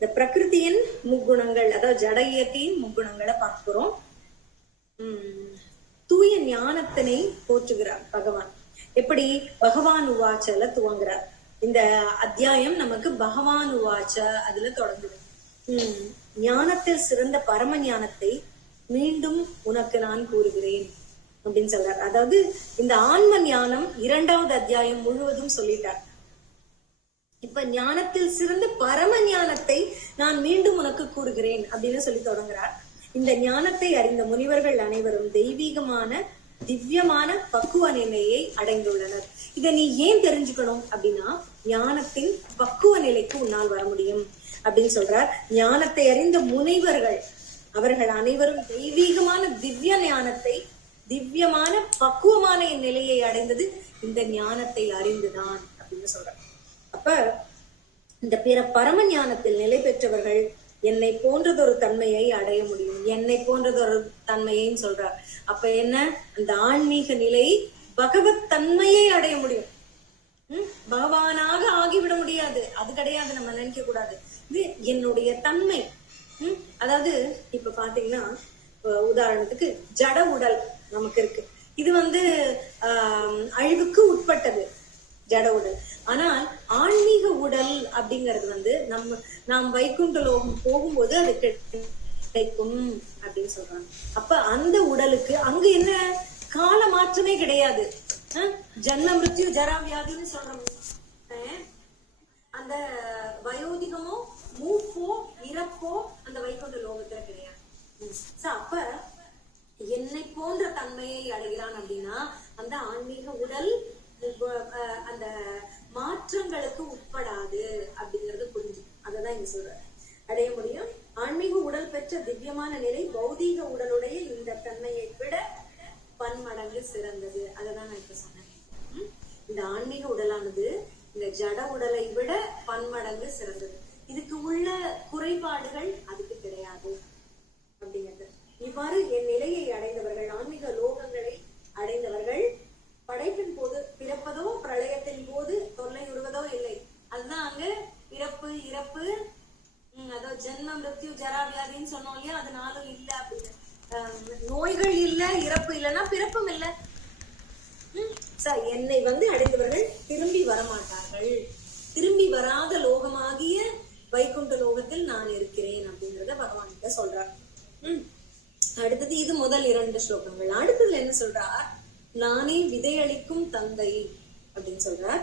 இந்த பிரகிருதியின் முக்குணங்கள், அதாவது ஜட இயற்கையின் முக்குணங்களை பார்க்கிறோம். தூய ஞானத்தினை போற்றுகிறார் பகவான். எப்படி? பகவான் உவாச்சல துவங்குறார். இந்த அத்தியாயம் நமக்கு பகவான் உவாச்ச அதுல தொடங்குது. ஞானத்தில் சிறந்த பரம ஞானத்தை மீண்டும் உனக்கு நான் கூறுகிறேன் அப்படின்னு சொல்றார். அதாவது இந்த ஆன்ம ஞானம் 2வது அத்தியாயம் முழுவதும் சொல்லிட்டார். இப்ப ஞானத்தில் சிறந்த பரம ஞானத்தை நான் மீண்டும் உனக்கு கூறுகிறேன் அப்படின்னு சொல்லி தொடங்குறார். இந்த ஞானத்தை அறிந்த முனிவர்கள் அனைவரும் தெய்வீகமான திவ்யமான பக்குவ நிலையை அடைந்துள்ளனர். இதை நீ ஏன் தெரிஞ்சுக்கணும் அப்படின்னா, ஞானத்தின் பக்குவ நிலைக்கு உன்னால் வர முடியும் அப்படின்னு சொல்றார். ஞானத்தை அறிந்த முனிவர்கள் அவர்கள் அனைவரும் தெய்வீகமான திவ்ய ஞானத்தை, திவ்யமான பக்குவமான நிலையை அடைந்தது இந்த ஞானத்தை அறிந்துதான் அப்படின்னு சொல்றார். அப்ப இந்த பிற பரம ஞானத்தில் நிலை பெற்றவர்கள் என்னை போன்றதொரு தன்மையை அடைய முடியும். என்னை போன்றதொரு தன்மையைன்னு சொல்றார். அப்ப என்ன? அந்த ஆன்மீக நிலை பகவத் தன்மையை அடைய முடியும். பகவானாக ஆகிவிட முடியாது, அது கிடையாது. நம்ம நினைக்க கூடாது. இது என்னுடைய தன்மை. அதாவது இப்ப பாத்தீங்கன்னா, உதாரணத்துக்கு ஜட உடல் நமக்கு இருக்கு. இது அழிவுக்கு உட்பட்டது ஜட உடல். ஆனால் ஆன்மீக உடல் அப்படிங்கிறது நாம் வைகுண்ட லோகம் போகும்போது அது கிடைக்கும் அப்படின்னு சொல்றாங்க. அப்ப அந்த உடலுக்கு அங்க என்ன கால மாற்றமே கிடையாது. ஜன்ம மிருத்யு ஜரா வியாதின்னு சொல்றோம். அந்த வயோதிகமோ மூப்போ இறப்போ அந்த வைகுண்ட லோகத்துல கிடையாது. அப்ப என்னை போன்ற தன்மையை அடைகிறான் அப்படின்னா அந்த ஆன்மீக உடல் அந்த மாற்றங்களுக்கு உட்படாது அப்படிங்கறது புரிஞ்சு அததான் இங்க சொல்றாரு. அடைய முடியும். ஆன்மீக உடல் பெற்ற திவ்யமான நிலை பௌதீக உடலுடைய இந்த தன்மையை விட பன்மடங்கு சிறந்தது. அததான் நான் இப்ப சொன்னேன். இந்த ஆன்மீக உடலானது இந்த ஜட உடலை விட பன்மடங்கு சிறந்தது. இதுக்கு உள்ள குறைபாடுகள் அதுக்கு கிடையாது அப்படிங்கிறது. இவ்வாறு என் நிலையை அடைந்தவர்கள், ஆன்மீக லோகங்களை அடைந்தவர்கள் படைப்பின் போது பிறப்பதோ பிரளயத்தின் போது தொல்லையுறுவதோ இல்லை. அதுதான் அங்க பிறப்பு இறப்பு, அதோ ஜென்மம் மிருத்யு ஜரா வியாதின்னு சொன்னோம் இல்லையா, அதனாலும் இல்ல அப்படின்னு. நோய்கள் இல்ல, இறப்பு இல்லைன்னா பிறப்பும் இல்ல. என்னை அடைந்தவர்கள் திரும்பி வரமாட்டார்கள். திரும்பி வராத லோகமாகிய வைகுண்ட லோகத்தில் நான் இருக்கிறேன் அப்படிங்கறத பகவான் கிட்ட சொல்றார். அடுத்தது இது முதல் 2 ஸ்லோகங்கள். அடுத்ததுல என்ன சொல்றார்? நானே விதையளிக்கும் தந்தை அப்படின்னு சொல்றார்.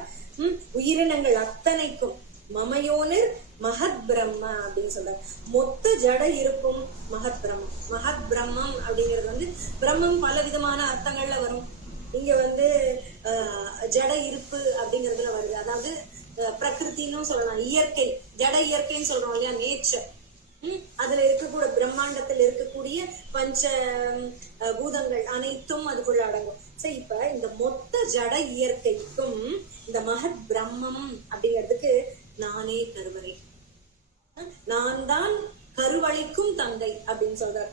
உயிரினங்கள் அத்தனைக்கும் மமயோனிர் மகத் பிரம்ம அப்படின்னு சொல்றார். மொத்த ஜட இருக்கும் மகத் பிரம்மம். மகத் பிரம்மம் அப்படிங்கிறது பிரம்மம் பல விதமான அர்த்தங்கள்ல வரும். இங்க ஜட இருப்பு அப்படிங்கறதுல வருது. அதாவது பிரகிருத்தின்னு சொல்லலாம், இயற்கை, ஜட இயற்கைன்னு சொல்றோம் இல்லையா, நேச்சர். அதுல இருக்கக்கூட பிரம்மாண்டத்தில் இருக்கக்கூடிய பஞ்ச பூதங்கள் அனைத்தும் அதுக்குள்ள அடங்கும். சரி, இப்ப இந்த மொத்த ஜட இயற்கைக்கும் இந்த மகத் பிரம்மம் அப்படிங்கிறதுக்கு நானே கருவறை, நான் தான் கருவளிக்கும் தந்தை அப்படின்னு சொல்றார்.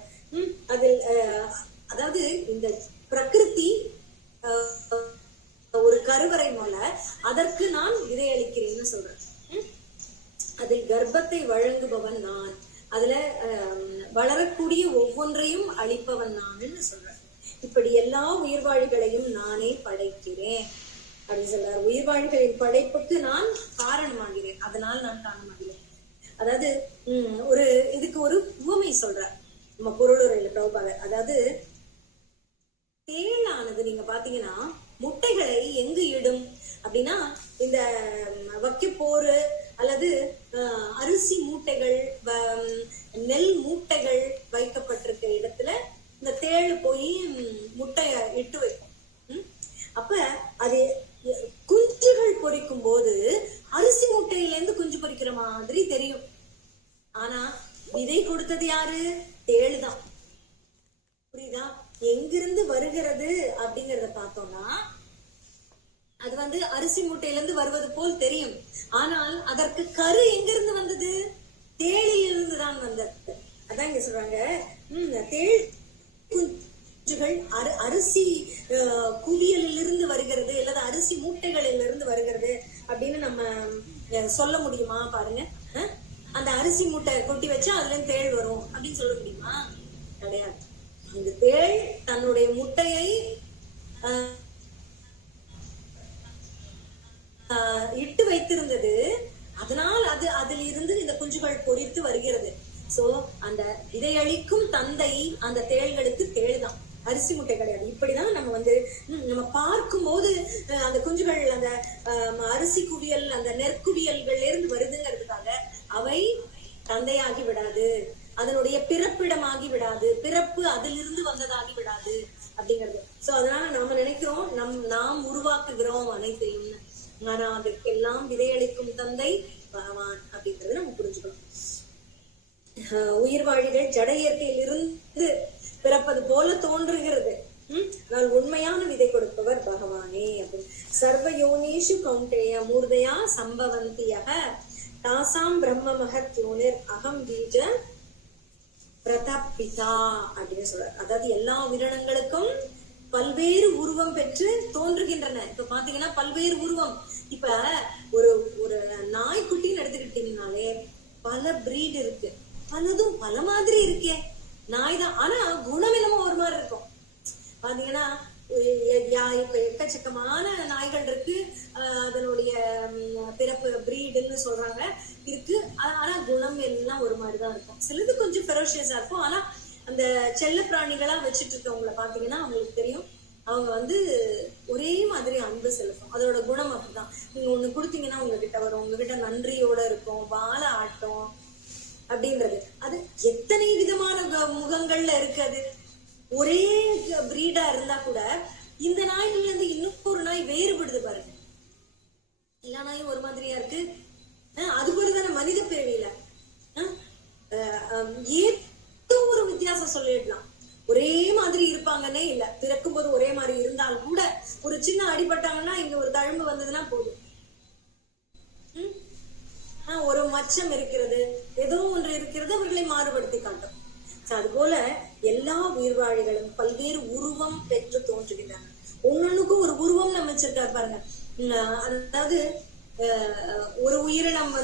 அதில் அதாவது இந்த பிரகிருதி ஒரு கருவறை போல, அதற்கு நான் விதையளிக்கிறேன்னு சொல்றேன். அதில் கர்ப்பத்தை வழங்குபவன் நான், அதுல வளரக்கூடிய ஒவ்வொன்றையும் அளிப்பவன் நான்னு சொல்றேன். இப்படி எல்லா உயிர்வாழிகளையும் நானே படைக்கிறேன் அப்படின்னு சொல்றார். உயிர்வாழிகளின் படைப்புக்கு நான் காரணமாகிறேன், அதனால் நான் காரணமாகிறேன். அதாவது இதுக்கு ஒரு உவமை சொல்றார் நம்ம பொருளுரையில பிரபுபாதர். அதாவது தேளானது நீங்க பாத்தீங்கன்னா முட்டைகளை எங்கு இடும் அப்படின்னா, இந்த வக்கப்போரு அல்லது அரிசி மூட்டைகள், நெல் மூட்டைகள் வைக்கப்பட்டிருக்க இடத்துல இந்த தேள் போய் முட்டைய இட்டு வைக்கும். அப்ப அது குஞ்சுகள் பொறிக்கும் போது அரிசி மூட்டையில இருந்து குஞ்சு பொறிக்கிற மாதிரி தெரியும். ஆனா விதை கொடுத்தது யாரு? தேளுதான். புரியுதா? எங்கிருந்து வருகிறது அப்படிங்கறத பார்த்தோம்னா அது அரிசி மூட்டையில இருந்து வருவது போல் தெரியும். ஆனால் அதற்கு கரு எங்கிருந்து வந்தது? தேளில் இருந்து தான் வந்தது. அதான் இங்க சொல்றாங்க, தேள் குஞ்சுகள் அரிசி குவியலில் இருந்து வருகிறது அல்லது அரிசி மூட்டைகளில் இருந்து வருகிறது அப்படின்னு நம்ம சொல்ல முடியுமா? பாருங்க, அந்த அரிசி மூட்டை கொட்டி வச்சா அதுல இருந்து தேள் வரும் அப்படின்னு சொல்ல முடியுமா? கிடையாது. அந்த தேள் தன்னுடைய முட்டையை இட்டு வைத்திருந்தது, அதனால் அது அதில் இருந்து இந்த குஞ்சுகள் பொறித்து வருகிறது. சோ அந்த விதையளிக்கும் தந்தை அந்த தேள்களுக்கு தேள்தான், அரிசி முட்டை கிடையாது. இப்படிதான் நம்ம நம்ம பார்க்கும் போது அந்த குஞ்சுகள் அந்த அரிசி குவியல் அந்த நெற்குவியல்கள்ல இருந்து வருதுங்கிறதுக்காக அவை தந்தையாகி விடாது, அதனுடைய பிறப்பிடமாகி விடாது, பிறப்பு அதிலிருந்து வந்ததாகி விடாது அப்படிங்கிறது. சோ அதனால நாம நினைக்கிறோம் நாம் உருவாக்குகிறோம் அனைத்தையும், ஆனா அதற்கெல்லாம் விதையளிக்கும் தந்தை பகவான் அப்படிங்கறத நம்ம புரிஞ்சுக்கணும். உயிர்வாழிகள் ஜட இயற்கையில் இருந்து பிறப்பது போல தோன்றுகிறது, ஆனால் உண்மையான விதை கொடுப்பவர் பகவானே அப்படின்னு. சர்வ யோனேஷு கௌண்டேய மூர்தயா சம்பவந்தியக தாசாம் பிரம்ம மகத் யோனிர் அகம் பீஜ பிரதப்பிதா அப்படின்னு சொல்றாரு. அதாவது எல்லா உயிரினங்களுக்கும் பல்வேறு உருவம் பெற்று தோன்றுகின்றன. இப்ப பாத்தீங்கன்னா பல்வேறு உருவம். இப்ப ஒரு ஒரு நாய்க்குட்டின்னு எடுத்துக்கிட்டீங்கன்னாலே பல பிரீட் இருக்கு, பலதும் பல மாதிரி இருக்கே நாய் தான், ஆனா குணம் என்னமோ ஒரு மாதிரி இருக்கும். பாத்தீங்கன்னா இப்ப எக்கச்சக்கமான நாய்கள் இருக்கு, அதனுடைய பிறப்பு பிரீடுன்னு சொல்றாங்க இருக்கு, ஆனா குணம் எல்லாம் ஒரு மாதிரிதான் இருக்கும். சிலது கொஞ்சம் ஃபெரோஷியஸா இருக்கும். ஆனா அந்த செல்ல பிராணிகளா வச்சுட்டு இருக்கவங்களை பாத்தீங்கன்னா அவங்களுக்கு தெரியும், அவங்க ஒரே மாதிரி அன்பு செலுத்தும். அதோட குணம் அப்படிதான். நீங்க ஒண்ணு கொடுத்தீங்கன்னா உங்ககிட்ட வரும், உங்ககிட்ட நன்றியோட இருக்கும், வாழ ஆட்டம் அப்படின்றது. அது எத்தனை விதமான முகங்கள்ல இருக்கு. அது ஒரே பிரீடா இருந்தா கூட இந்த நாய்கள்ல இருந்து இன்னொரு நாய் வேறுபடுது பாருங்க. எல்லா நாயும் ஒரு மாதிரியா இருக்கு. அது போலதான மனித பிறவியில ஏதோ ஒரு வித்தியாசம் சொல்லிடலாம். ஒரே மாதிரி இருப்பாங்கன்னே இல்ல. பிறக்கும் போது ஒரே மாதிரி இருந்தால் கூட ஒரு சின்ன அடிபட்டாங்கன்னா இங்க ஒரு தழும்பு வந்ததுன்னா போதும், ஒரு மச்சம் இருக்கிறது, ஏதோ ஒன்று இருக்கிறது, அவர்களை மாறுபடுத்தி காட்டும். அது போல எல்லா உயிர்வாழிகளும் பல்வேறு உருவம் பெற்று தோன்றுகின்றன. ஒன்னொன்னுக்கும் ஒரு உருவம் நம்ம வச்சிருக்காரு பாருங்க. அதாவது ஒரு உயிரினம்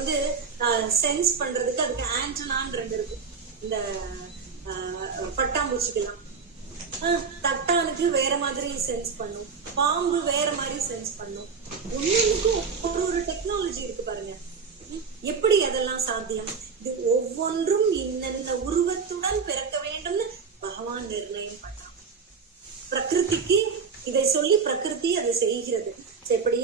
சென்ஸ் பண்றதுக்கு அதுக்கு ஆண்டனான் 2 இருக்கு. இந்த பட்டாம்பூச்சிக்கலாம் தட்டானுக்கு வேற மாதிரி சென்ஸ் பண்ணும், பாம்பு வேற மாதிரி சென்ஸ் பண்ணும். ஒன்னொன்னுக்கும் ஒரு டெக்னாலஜி இருக்கு பாருங்க. எப்படி அதெல்லாம் சாத்தியம்? இது ஒவ்வொன்றும் இன்னென்ன உருவத்துடன் பிறக்க வேண்டும்னு பகவான் நிர்ணயம் பண்ணான். பிரகிருதிக்கு இதை சொல்லி பிரகிருதி அதை செய்கிறது. எப்படி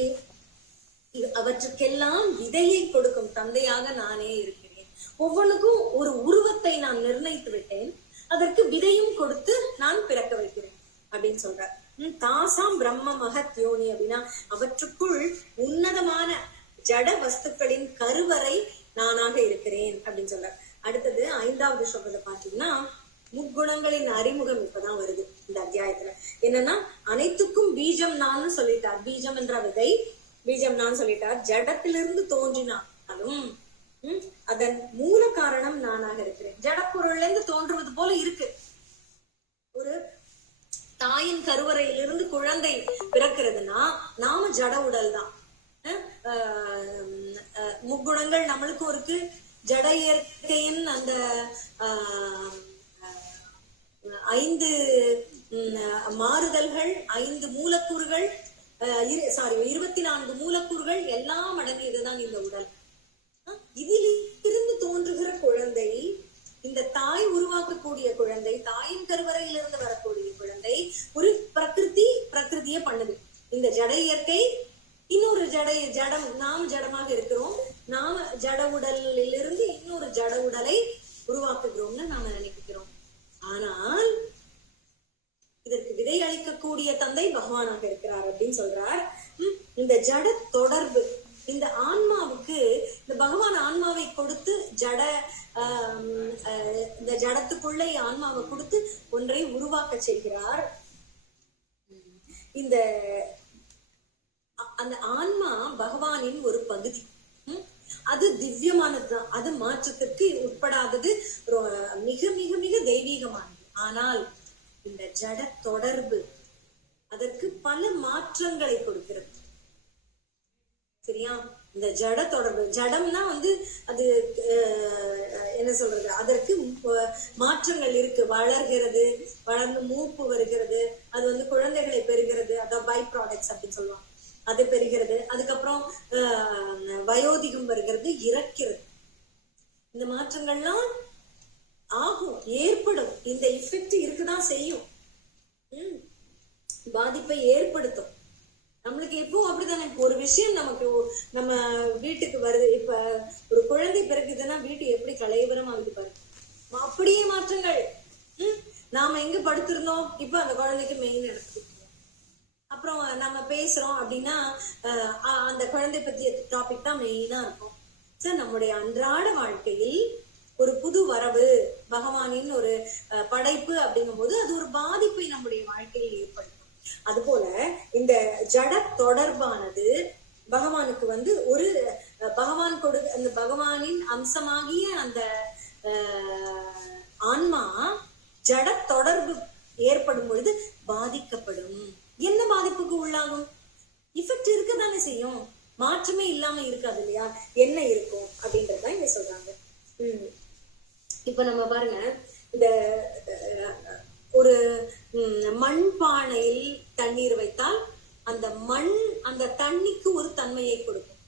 அவற்றுக்கெல்லாம் விதையை கொடுக்கும் தந்தையாக நானே இருக்கிறேன். ஒவ்வொன்றுக்கும் ஒரு உருவத்தை நான் நிர்ணயித்து விட்டேன், அதற்கு விதையும் கொடுத்து நான் பிறக்க வைக்கிறேன் அப்படின்னு சொல்றார். தாசாம் பிரம்ம மகத் யோனி அப்படின்னா அவற்றுக்குள் உன்னதமான ஜட வஸ்துக்களின் கருவறை நானாக இருக்கிறேன் அப்படின்னு சொல்றார். அடுத்தது 5வது ஸ்லோகத்தை பாத்தீங்கன்னா முக்குணங்களின் அறிமுகம் இப்பதான் வருது இந்த அத்தியாயத்துல. என்னன்னா அனைத்துக்கும் பீஜம் நான் சொல்லிட்டார். பீஜம் என்ற விதை, பீஜம் நான் சொல்லிட்டார். ஜடத்திலிருந்து தோன்றினாலும் அதன் மூல காரணம் நானாக இருக்கிறேன். ஜடப்பொருள்ல இருந்து தோன்றுவது போல இருக்கு. ஒரு தாயின் கருவறையிலிருந்து குழந்தை பிறக்கிறதுனா நாம ஜட உடல் தான். முக்குணங்கள் நம்மளுக்கும் இருக்கு. ஜட இயற்கையின் அந்த 5 மாறுதல்கள், 5 மூலக்கூறுகள், 24 மூலக்கூறுகள் எல்லாம் அடங்கியதுதான் இந்த உடல். இதில் இருந்து தோன்றுகிற குழந்தை, இந்த தாய் உருவாக்கக்கூடிய குழந்தை, தாயின் கருவறையிலிருந்து வரக்கூடிய குழந்தை ஒரு பிரகிருதியை பண்ணுது. இந்த ஜட இயற்கை இன்னொரு ஜடம், நாம் ஜடமாக இருக்கிறோம், நாம ஜட உடலில் இருந்து இன்னொரு ஜட உடலை உருவாக்குகிறோம்னு நாம நினைக்கிறோம். ஆனால் இதற்கு விதை அளிக்கக்கூடிய தந்தை பகவானாக இருக்கிறார் அப்படின்னு சொல்றார். இந்த ஜட தொடர்பு, இந்த ஆன்மாவுக்கு இந்த பகவான் ஆன்மாவை கொடுத்து இந்த ஜடத்துக்குள்ளே ஆன்மாவை கொடுத்து ஒன்றை உருவாக்க செய்கிறார். அந்த ஆன்மா பகவானின் ஒரு பகுதி. அது திவ்யமானதுதான், அது மாற்றத்திற்கு உட்படாதது, மிக மிக மிக தெய்வீகமானது. ஆனால் இந்த ஜட தொடர்பு அதற்கு பல மாற்றங்களை கொடுக்கிறது. சரியா? இந்த ஜட தொடர்பு, ஜடம்னா அது அதற்கு மாற்றங்கள் இருக்கு. வளர்கிறது, வளர்ந்து மூப்பு வருகிறது, அது வந்து குழந்தைகளை பெறுகிறது, அதான் பை ப்ராடக்ட்ஸ் அப்படின்னு சொல்லுவாங்க, அது பெறுகிறது. அதுக்கப்புறம் வயோதிகம் வருகிறது, இறக்கிறது. இந்த மாற்றங்கள்லாம் ஆகும், ஏற்படும். இந்த இஃபெக்ட் இருக்குதான் செய்யும், பாதிப்பை ஏற்படுத்தும். நம்மளுக்கு எப்போ அப்படித்தானே, ஒரு விஷயம் நமக்கு நம்ம வீட்டுக்கு வருது, இப்ப ஒரு குழந்தை பிறகுதுன்னா வீட்டு எப்படி கலைவரம் ஆகுது பாரு, அப்படியே மாற்றங்கள். நாம எங்க படுத்திருந்தோம், இப்ப அந்த குழந்தைக்கு மெயின் எடுத்து, அப்புறம் நம்ம பேசுறோம் அப்படின்னா அந்த குழந்தை பத்திய டாபிக் தான் மெயினா இருக்கும். சார், நம்முடைய அன்றாட வாழ்க்கையில் ஒரு புது வரவு, பகவானின் ஒரு படைப்பு அப்படிங்கும் போது அது ஒரு பாதிப்பை நம்முடைய வாழ்க்கையில் ஏற்படுத்தும். அது போல இந்த ஜட தொடர்பானது பகவானுக்கு வந்து ஒரு பகவான் அந்த பகவானின் அம்சமாகிய அந்த ஆன்மா ஜட தொடர்பு ஏற்படும் பொழுது பாதிக்கப்படும். என்ன பாதிப்புக்கு உள்ளாகும்? இஃபெக்ட் இருக்கதானே செய்யும், மாற்றமே இல்லாம இருக்காது இல்லையா? என்ன இருக்கும் அப்படின்றதான் இங்க சொல்றாங்க. இப்ப நம்ம பாருங்க, இந்த ஒரு மண் பானையில் தண்ணீர் வைத்தால் அந்த மண் அந்த தண்ணிக்கு ஒரு தன்மையை கொடுக்கும்.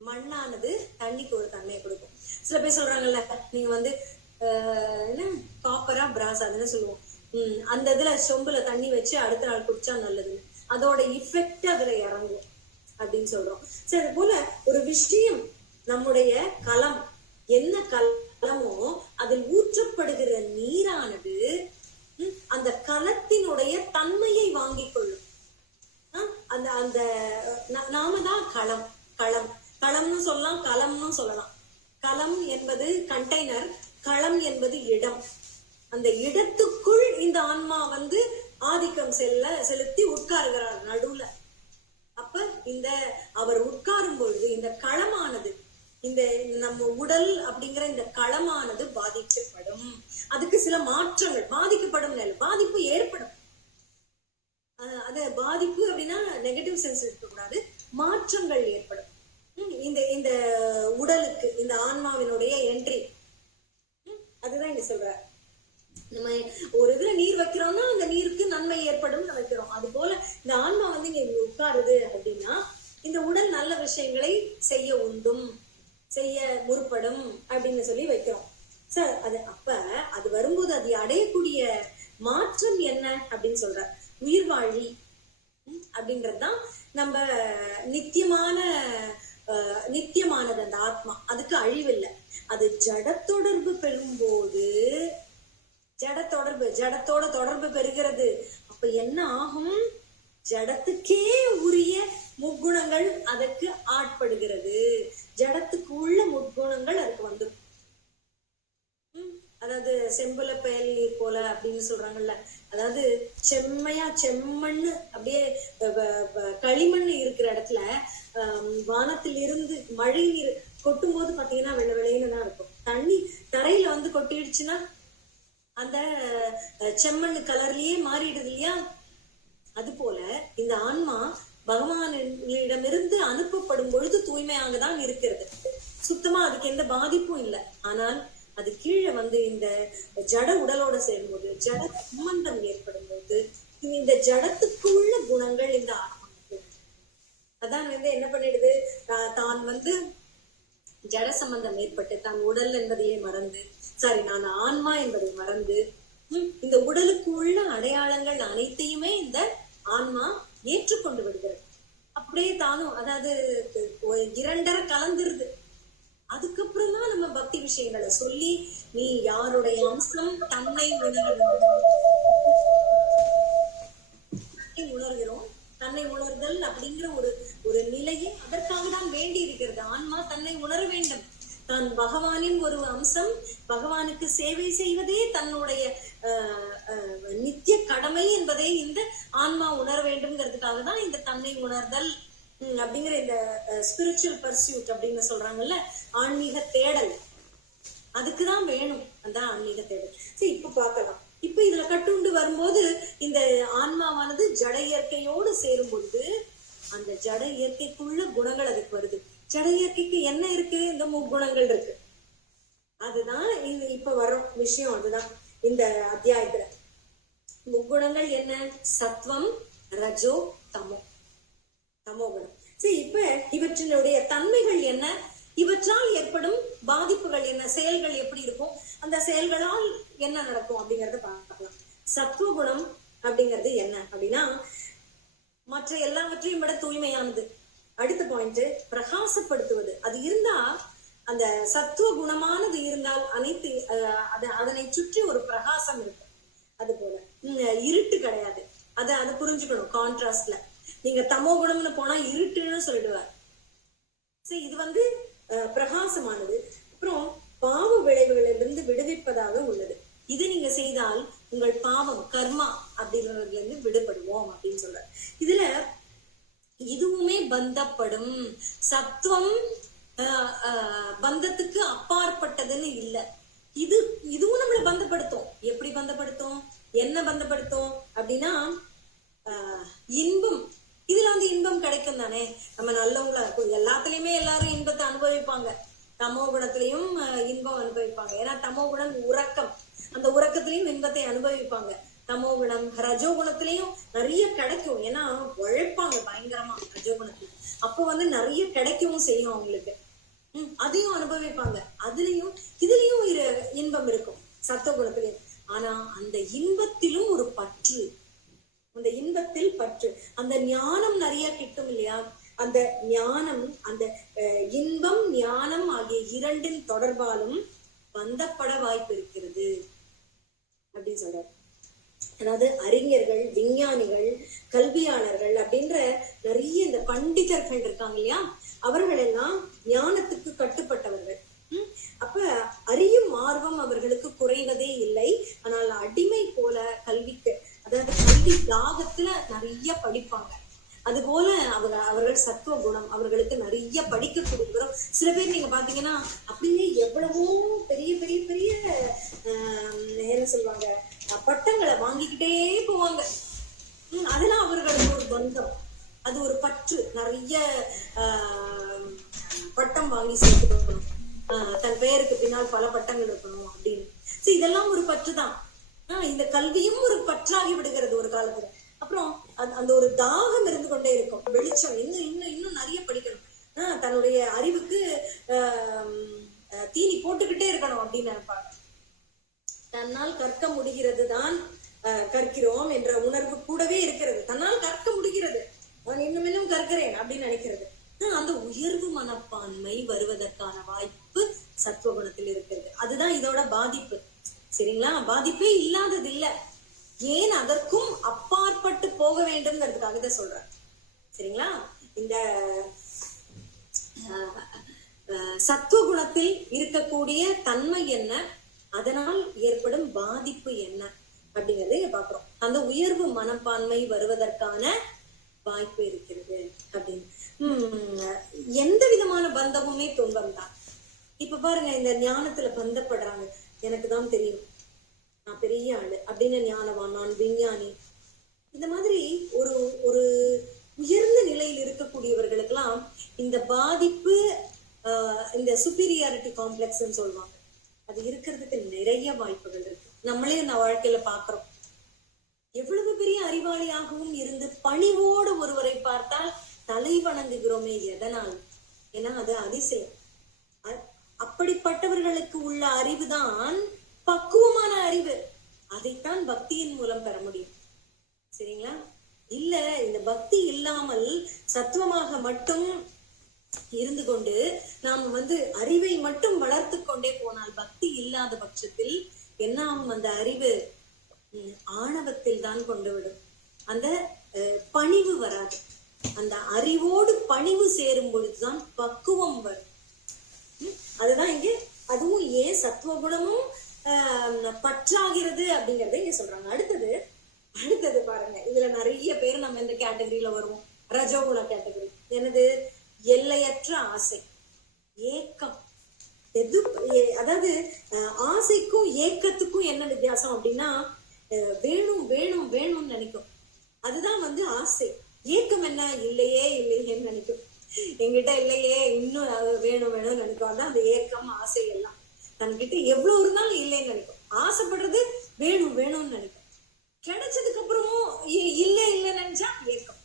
மண்ணானது தண்ணிக்கு ஒரு தன்மையை கொடுக்கும். சில பேர் சொல்றாங்கல்ல, நீங்க வந்து என்ன காப்பரா பிராஸ் அதுன்னு சொல்லுவோம், அந்த இதுல சொம்புல தண்ணி வச்சு அடுத்த நாள் குடிச்சா நல்லது, அதோட இஃபெக்ட் அதுல இறங்கும் அப்படின்னு சொல்றோம். சரி, அது போல ஒரு விஷயம், நம்முடைய களம் என்ன களமோ அதில் ஊற்றப்படுகிற நீரானது அந்த களத்தினுடைய தன்மையை வாங்கிக் கொள்ளும். அந்த அந்த நாம தான் களம். களம்னு சொல்லலாம், களம்னு சொல்லலாம். களம் என்பது கண்டெய்னர், களம் என்பது இடம். அந்த இடத்துக்குள் இந்த ஆன்மா வந்து ஆதிக்கம் செலுத்தி உட்காருகிறார் நடுவுல. அப்ப இந்த அவர் உட்காரும் பொழுது இந்த களமானது, இந்த நம்ம உடல் அப்படிங்கிற இந்த களமானது பாதிக்கப்படும். அதுக்கு சில மாற்றங்கள், பாதிக்கப்படும், பாதிப்பு ஏற்படும். அது பாதிப்பு அப்படின்னா நெகட்டிவ் சென்ஸ் இருக்கக்கூடாது, மாற்றங்கள் ஏற்படும். இந்த இந்த உடலுக்கு இந்த ஆன்மாவினுடைய என்ட்ரி, அதுதான் இங்க சொல்ற. நம்ம ஒரு இதுல நீர் வைக்கிறோம்னா அந்த நீருக்கு நன்மை ஏற்படும் வைக்கிறோம். அது போல இந்த ஆன்மா வந்து இங்க உட்காருது அப்படின்னா இந்த உடல் நல்ல விஷயங்களை செய்ய உண்டும், செய்ய முற்படும் அப்படின்னு சொல்லி வைக்கிறோம் சார். அது அப்ப அது வரும்போது அது அடையக்கூடிய மாற்றம் என்ன அப்படின்னு சொல்ற, உயிர்வாழி அப்படின்றதுதான் நம்ம நித்தியமானது அந்த ஆத்மா. அதுக்கு அழிவில்லை. அது ஜட தொடர்பு பெறும்போது, ஜடத்தோட தொடர்பு பெறுகிறது. அப்ப என்ன ஆகும்? ஜடத்துக்கே உரிய முக்குணங்கள் அதற்கு ஆட்படுகிறது. ஜடத்துக்கு உள்ள முக்குணங்கள் அதுக்கு வந்துடும். அதாவது செம்புல பயல் நீர் போல அப்படின்னு சொல்றாங்கல்ல, அதாவது செம்மையா செம்மண்ணு அப்படியே களிமண் இருக்கிற இடத்துல வானத்தில் இருந்து மழை நீர் கொட்டும் போது பாத்தீங்கன்னா வெள்ளை வெள்ளைன்னு தான் இருக்கும். தண்ணி தரையில வந்து கொட்டிடுச்சுன்னா அந்த செம்மண்ணு கலர்லயே மாறிடுது இல்லையா? அது போல இந்த ஆன்மா பகவானிடமிருந்து அனுப்பப்படும் பொழுது தூய்மையாக தான் இருக்கிறது. சுத்தமா அதுக்கு எந்த பாதிப்பும் இல்லை. ஆனால் அது கீழே வந்து இந்த ஜட உடலோட சேரும்போது, ஜட சம்பந்தம் ஏற்படும் போது இந்த ஜடத்துக்குள்ள குணங்கள் இந்த ஆன்மாவுக்கு அதான் வந்து என்ன பண்ணிடுது, தான் வந்து ஜட சம்பந்தம் ஏற்பட்டு தான் உடல் என்பதையே மறந்து, நான் ஆன்மா என்பதை மறந்து, இந்த உடலுக்கு உள்ள அடையாளங்கள் அனைத்தையுமே இந்த ஆன்மா ஏற்றுக்கொண்டு விடுகிறது. அப்படியே தானும், அதாவது இரண்டரை கலந்துருது. அதுக்கப்புறம் தான் நம்ம பக்தி விஷயங்களை சொல்லி, நீ யாருடைய அம்சம், தன்னை உணர்கிறோம், தன்னை உணர்தல் அப்படிங்கிற ஒரு நிலையை அதற்காக தான் வேண்டி இருக்கிறது. ஆன்மா தன்னை உணர வேண்டும். தான் பகவானின் ஒரு அம்சம், பகவானுக்கு சேவை செய்வதே தன்னுடைய நித்திய கடமை என்பதை இந்த ஆன்மா உணர வேண்டும்ங்கிறதுக்காக தான் இந்த தன்னை உணர்தல் அப்படிங்கிற இந்த ஸ்பிரிச்சுவல் பர்சியூட் அப்படின்னு சொல்றாங்கல்ல, ஆன்மீக தேடல், அதுக்குதான் வேணும் அந்த ஆன்மீக தேடல். சரி, இப்ப பார்க்கலாம். இப்ப இதுல கட்டுண்டு வரும்போது இந்த ஆன்மாவானது ஜட இயற்கையோடு சேரும் பொழுது அந்த ஜட இயற்கைக்குள்ள குணங்கள் அதுக்கு வருது. ஜட இயற்கைக்கு என்ன இருக்கு? இந்த முக்குணங்கள் இருக்கு. அதுதான் இப்ப வர விஷயம். அதுதான் இந்த அத்தியாயத்துல. முக்குணங்கள் என்ன? சத்வம், ரஜோ, தமோ. தமோ குணம். சரி, இப்ப இவற்றினுடைய தன்மைகள் என்ன, இவற்றால் ஏற்படும் பாதிப்புகள் என்ன, செயல்கள் எப்படி இருக்கும், அந்த செயல்களால் என்ன நடக்கும் அப்படிங்கறத பார்க்கலாம். சத்துவகுணம் அப்படிங்கிறது என்ன அப்படின்னா, மற்ற எல்லாவற்றையும் விட தூய்மையானது. அடுத்த பாயிண்ட், பிரகாசப்படுத்துவது. அது இருந்தா, அந்த சத்துவ குணமானது இருந்தால் அனைத்து அதனை சுற்றி ஒரு பிரகாசம் இருக்கும். அது போல இருட்டு கிடையாது. அதை புரிஞ்சுக்கணும். கான்ட்ராஸ்ட்ல நீங்க தமோ குணம்னு போனா இருட்டுன்னு சொல்லிடுவார். சரி, இது பிரகாசமானது. அப்புறம் பாவ விளைவுகளிலிருந்து விடுவிப்பதாக உள்ளது. இது நீங்க செய்தால் உங்கள் பாவம் கர்மா அப்படின்றதுல இருந்து விடுபடுவோம் அப்படின்னு சொல்ற. இதுல இதுவுமே பந்தப்படும். சத்துவம் பந்தத்துக்கு அப்பாற்பட்டதுன்னு இல்ல. இதுவும் நம்மளை பந்தப்படுத்தும். எப்படி பந்தப்படுத்தும், என்ன பந்தப்படுத்தும் அப்படின்னா, இன்பம். இதுல இன்பம் கிடைக்கும் தானே, நம்ம நல்லவங்களா இருக்கும். எல்லாத்துலயுமே எல்லாரும் இன்பத்தை அனுபவிப்பாங்க. தமோ குணத்திலையும் இன்பம் அனுபவிப்பாங்க. ஏன்னா தமோ குணம் உறக்கம், அந்த உறக்கத்திலையும் இன்பத்தை அனுபவிப்பாங்க. தமோ குணம் ரஜோ குணத்திலையும் நிறைய கிடைக்கும். ஏன்னா உழைப்பாங்க பயங்கரமா ரஜோ குணத்துல. அப்போ நிறைய கிடைக்கவும் செய்யும் அவங்களுக்கு. அதையும் அனுபவிப்பாங்க. அதுலயும் இதுலயும் இன்பம் இருக்கும் சத்துவ குணத்திலையும். ஆனா அந்த இன்பத்திலும் ஒரு பற்று, அந்த இன்பத்தில் பற்று. அந்த ஞானம் நிறைய கிட்டும் இல்லையா, அந்த ஞானம், அந்த இன்பம் ஞானம் ஆகிய இரண்டின் தொடர்பாலும் பந்தப்பட வாய்ப்பு இருக்கிறது அப்படின்னு சொல்றாரு. அதாவது அறிஞர்கள், விஞ்ஞானிகள், கல்வியாளர்கள் அப்படின்ற நிறைய இந்த பண்டிதர்கள் இருக்காங்க இல்லையா, அவர்கள் எல்லாம் ஞானத்துக்கு கட்டுப்பட்டவர்கள். அப்ப அறியும் ஆர்வம் அவர்களுக்கு குறைவதே இல்லை. ஆனால் அடிமை போல கல்விக்கு, அதாவது கல்வி தாகத்துல நிறைய படிப்பாங்க. அது போல அவர்கள் சத்துவ குணம், அவர்களுக்கு நிறைய படிக்க கொடுக்கிறோம். சில பேர் நீங்க பாத்தீங்கன்னா அப்படியே எவ்வளவோ பெரிய பெரிய பெரிய என்ன சொல்லுவாங்க, பட்டங்களை வாங்கிக்கிட்டே போவாங்க. அதெல்லாம் அவர்களுக்கு ஒரு பந்தம், அது ஒரு பற்று. நிறைய பட்டம் வாங்கி சேர்த்துக்கணும், தன் பெயருக்கு பின்னால் பல பட்டங்கள் இருக்கணும் அப்படின்னு. இதெல்லாம் ஒரு பற்று தான். இந்த கல்வியும் ஒரு பற்றாகி விடுகிறது ஒரு காலத்துல. அப்புறம் அந்த ஒரு தாகம் இருந்து கொண்டே இருக்கும், வெளிச்சம். இன்னும் இன்னும் இன்னும் நிறைய படிக்கணும், தன்னுடைய அறிவுக்கு தீனி போட்டுக்கிட்டே இருக்கணும் அப்படின்னு நினைப்பாங்க. தன்னால் கற்க முடிகிறது தான் கற்கிறோம் என்ற உணர்வு கூடவே இருக்கிறது. தன்னால் கற்க முடிகிறது, நான் இன்னும் இன்னும் கற்கிறேன் அப்படின்னு நினைக்கிறது. அந்த உயர்வு மனப்பான்மை வருவதற்கான வாய்ப்பு சத்துவகுணத்தில் இருக்கிறது. அதுதான் இதோட பாதிப்பு. சரிங்களா, பாதிப்பே இல்லாதது இல்ல. ஏன் அதற்கும் அப்பாற்பட்டு போக வேண்டும்ங்கிறதுக்காக தான் சொல்றேன். சரிங்களா, இந்த சத்துவகுணத்தில் இருக்கக்கூடிய தன்மை என்ன, அதனால் ஏற்படும் பாதிப்பு என்ன அப்படிங்கறத இங்க பாக்குறோம். அந்த உயர்வு மனப்பான்மை வருவதற்கான வாய்ப்பு இருக்கிறது அப்படின்னு. எந்த விதமான பந்தமுமே துன்பம் தான். இப்ப பாருங்க, இந்த ஞானத்துல பந்தப்படுறாங்க. எனக்கு தான் தெரியும், நான் பெரிய ஆளு அப்படின்னு ஞானவான், நான் விஞ்ஞானி, இந்த மாதிரி ஒரு ஒரு உயர்ந்த நிலையில் இருக்கக்கூடியவர்களுக்கெல்லாம் இந்த பாதிப்பு, இந்த சுப்பீரியாரிட்டி காம்ப்ளெக்ஸ்ன்னு சொல்லுவாங்க, அது இருக்கிறதுக்கு நிறைய வாய்ப்புகள் இருக்கு. நம்மளே இந்த வாழ்க்கையில பாக்குறோம். எவ்வளவு பெரிய அறிவாளியாகவும் இருந்து பணிவோடு ஒருவரை பார்த்தால் தலை வணங்குகிறோமே, எதனால்? ஏன்னா அது அதிசயம். அப்படிப்பட்டவர்களுக்கு உள்ள அறிவுதான் பக்குவமான அறிவு. அதைத்தான் பக்தியின் மூலம் பெற முடியும். சரிங்களா, இல்ல இந்த பக்தி இல்லாமல் சத்துவமாக மட்டும் இருந்து கொண்டு நாம் அறிவை மட்டும் வளர்த்து கொண்டே போனால், பக்தி இல்லாத பட்சத்தில் என்ன ஆகும்? அந்த அறிவு ஆணவத்தில் தான் கொண்டு விடும். அந்த பணிவு வராது. அந்த அறிவோடு பணிவு சேரும் பொழுதுதான் பக்குவம் வரும். அதுதான் இங்க, அதுவும் ஏன் சத்துவகுணமும் பற்றாகிறது அப்படிங்கறத இங்க சொல்றாங்க. அடுத்தது பாருங்க, இதுல நிறைய பேர் நம்ம இந்த கேட்டகரியில வருவோம். ரஜோகுண கேட்டகரி. என்னது? எல்லையற்ற ஆசை, ஏக்கம். அதாவது ஆசைக்கும் ஏக்கத்துக்கும் என்ன வித்தியாசம் அப்படின்னா, வேணும் வேணும் வேணும்னு நினைக்கும், அதுதான் ஆசை. ஏக்கம் என்ன? இல்லையே இல்லையேன்னு நினைக்கும், எங்கிட்ட இல்லையே, இன்னும் வேணும் வேணும்னு நினைக்கும். அதான் அந்த ஏக்கம், ஆசை எல்லாம். தன்கிட்ட எவ்வளவு இருந்தாலும் இல்லைன்னு நினைக்கும். ஆசைப்படுறது வேணும் வேணும்னு நினைக்கும். கிடைச்சதுக்கு அப்புறமும் இல்லைன்னு நினைச்சா ஏக்கம்.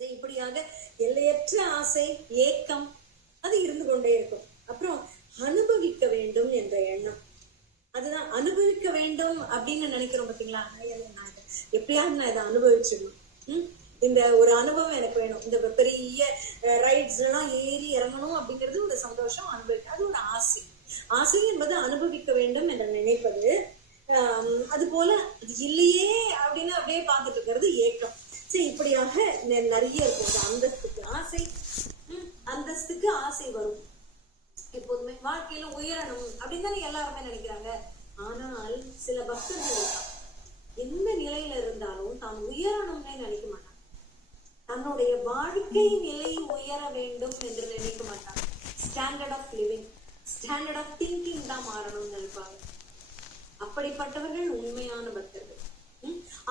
இப்படியாக எல்லையற்ற ஆசை, ஏக்கம் அது இருந்து கொண்டே இருக்கும். அப்புறம் அனுபவிக்க வேண்டும் என்ற எண்ணம், அதுதான் அனுபவிக்க வேண்டும் அப்படின்னு நினைக்கிறோம் பாத்தீங்களா. எப்படியாவது நான் இதை அனுபவிச்சிடணும், இந்த ஒரு அனுபவம் எனக்கு வேணும், இந்த பெரிய ரைட்ஸ் எல்லாம் ஏறி இறங்கணும் அப்படிங்கிறது ஒரு சந்தோஷம், அனுபவிக்க அது ஒரு ஆசை. ஆசை என்பது அனுபவிக்க வேண்டும் என்று நினைப்பது. அது போல அது இல்லையே அப்படின்னு அப்படியே பார்த்துட்டு இருக்கிறது ஏக்கம். சரி, இப்படியாக நிறைய இருக்கு. அந்தஸ்துக்கு ஆசை, அந்தஸ்துக்கு ஆசை வரும். எப்போதுமே வாழ்க்கையில உயரணும் அப்படின்னு தானே எல்லாருமே நினைக்கிறாங்க. ஆனால் சில பக்தர்கள் எந்த நிலையில இருந்தாலும் தான் உயரணும்னே நினைக்க மாட்டாங்க. தன்னுடைய வாழ்க்கை நிலை உயர வேண்டும் என்று நினைக்க மாட்டாங்க. Standard of living, standard of thinking தான் மாறணும்னு நினைப்பாங்க. அப்படிப்பட்டவர்கள் உண்மையான பக்தர்கள்.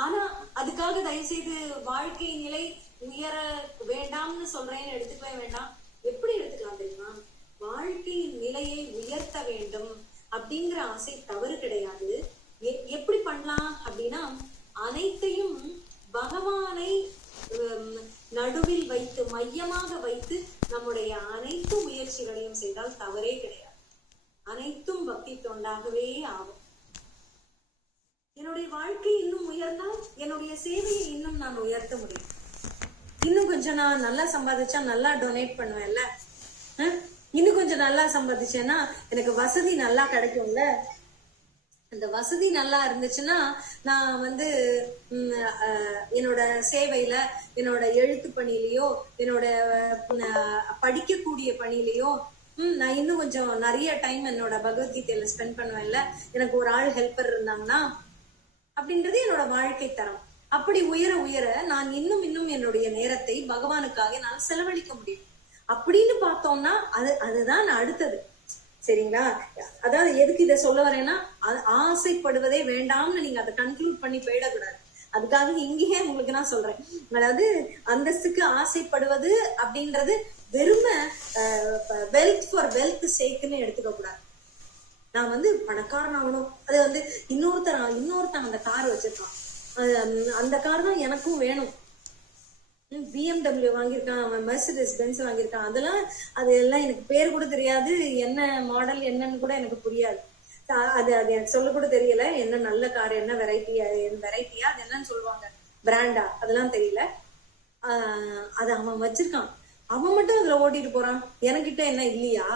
ஆனா அதுக்காக தயவு செய்து வாழ்க்கை நிலை உயர வேண்டாம்னு சொல்றேன்னு எடுத்துக்கவே வேண்டாம். எப்படி எடுத்துக்கலாம் தெரியுமா? வாழ்க்கையின் நிலையை உயர்த்த வேண்டும் அப்படிங்கிற ஆசை தவறு கிடையாது. எப்படி பண்ணலாம் அப்படின்னா, அனைத்தையும் பகவானை நடுவில் வைத்து, மையமாக வைத்து நம்முடைய அனைத்து முயற்சிகளையும் செய்தால் தவறே கிடையாது. அனைத்தும் பக்தி தொண்டாகவே ஆகும். என்னுடைய வாழ்க்கை இன்னும் உயர்ந்தால் என்னுடைய சேவையை இன்னும் நான் உயர்த்த முடியும். இன்னும் கொஞ்சம் நான் நல்லா சம்பாதிச்சா நல்லா டொனேட் பண்ணுவேன்ல, இன்னும் கொஞ்சம் நல்லா சம்பாதிச்சேன்னா எனக்கு வசதி நல்லா கிடைக்கும்ல. அந்த வசதி நல்லா இருந்துச்சுன்னா நான் என்னோட சேவையில, என்னோட எழுத்து பணியிலையோ, என்னோட படிக்கக்கூடிய பணியிலையோ நான் இன்னும் கொஞ்சம் நிறைய டைம் என்னோட பகவத்கீதையில ஸ்பெண்ட் பண்ணுவேன்ல, எனக்கு ஒரு ஆள் ஹெல்ப்பர் இருந்தாங்கன்னா அப்படின்றது என்னோட வாழ்க்கை தரம். அப்படி உயர உயர நான் இன்னும் இன்னும் என்னுடைய நேரத்தை பகவானுக்காக நான் செலவழிக்க முடியும். அப்படின்னு பார்த்தோம்னா அதுதான் அடுத்தது. சரிங்களா? அதாவது எதுக்கு இதை சொல்ல வரேன்னா, ஆசைப்படுவதே வேண்டாம்னு நீங்க அதை கன்க்ளூட் பண்ணி போயிடக்கூடாது. அதுக்காக இங்கேயே உங்களுக்கு நான் சொல்றேன். அதாவது அந்தஸ்துக்கு ஆசைப்படுவது அப்படின்றது வெறுமை வெல்த் ஃபார் வெல்த் சேக்குன்னு எடுத்துக்க கூடாது. நான் பணக்காரன் ஆகணும், அது இன்னொருத்தன் அந்த கார் வச்சிருக்கான், அந்த கார் தான் எனக்கும் வேணும். BMW வாங்கியிருக்கான், அவன் மெர்சிடிஸ் பென்ஸ் வாங்கியிருக்கான், அதெல்லாம் எனக்கு பேர் கூட தெரியாது, என்ன மாடல் என்னன்னு கூட எனக்கு புரியாது. அது எனக்கு சொல்ல கூட தெரியல. என்ன நல்ல கார், என்ன வெரைட்டியா, அது என்னன்னு சொல்லுவாங்க, பிராண்டா, அதெல்லாம் தெரியல. அது அவன் வச்சிருக்கான், அவன் மட்டும் அதுல ஓட்டிட்டு போறான், எனக்கிட்ட என்ன இல்லையா,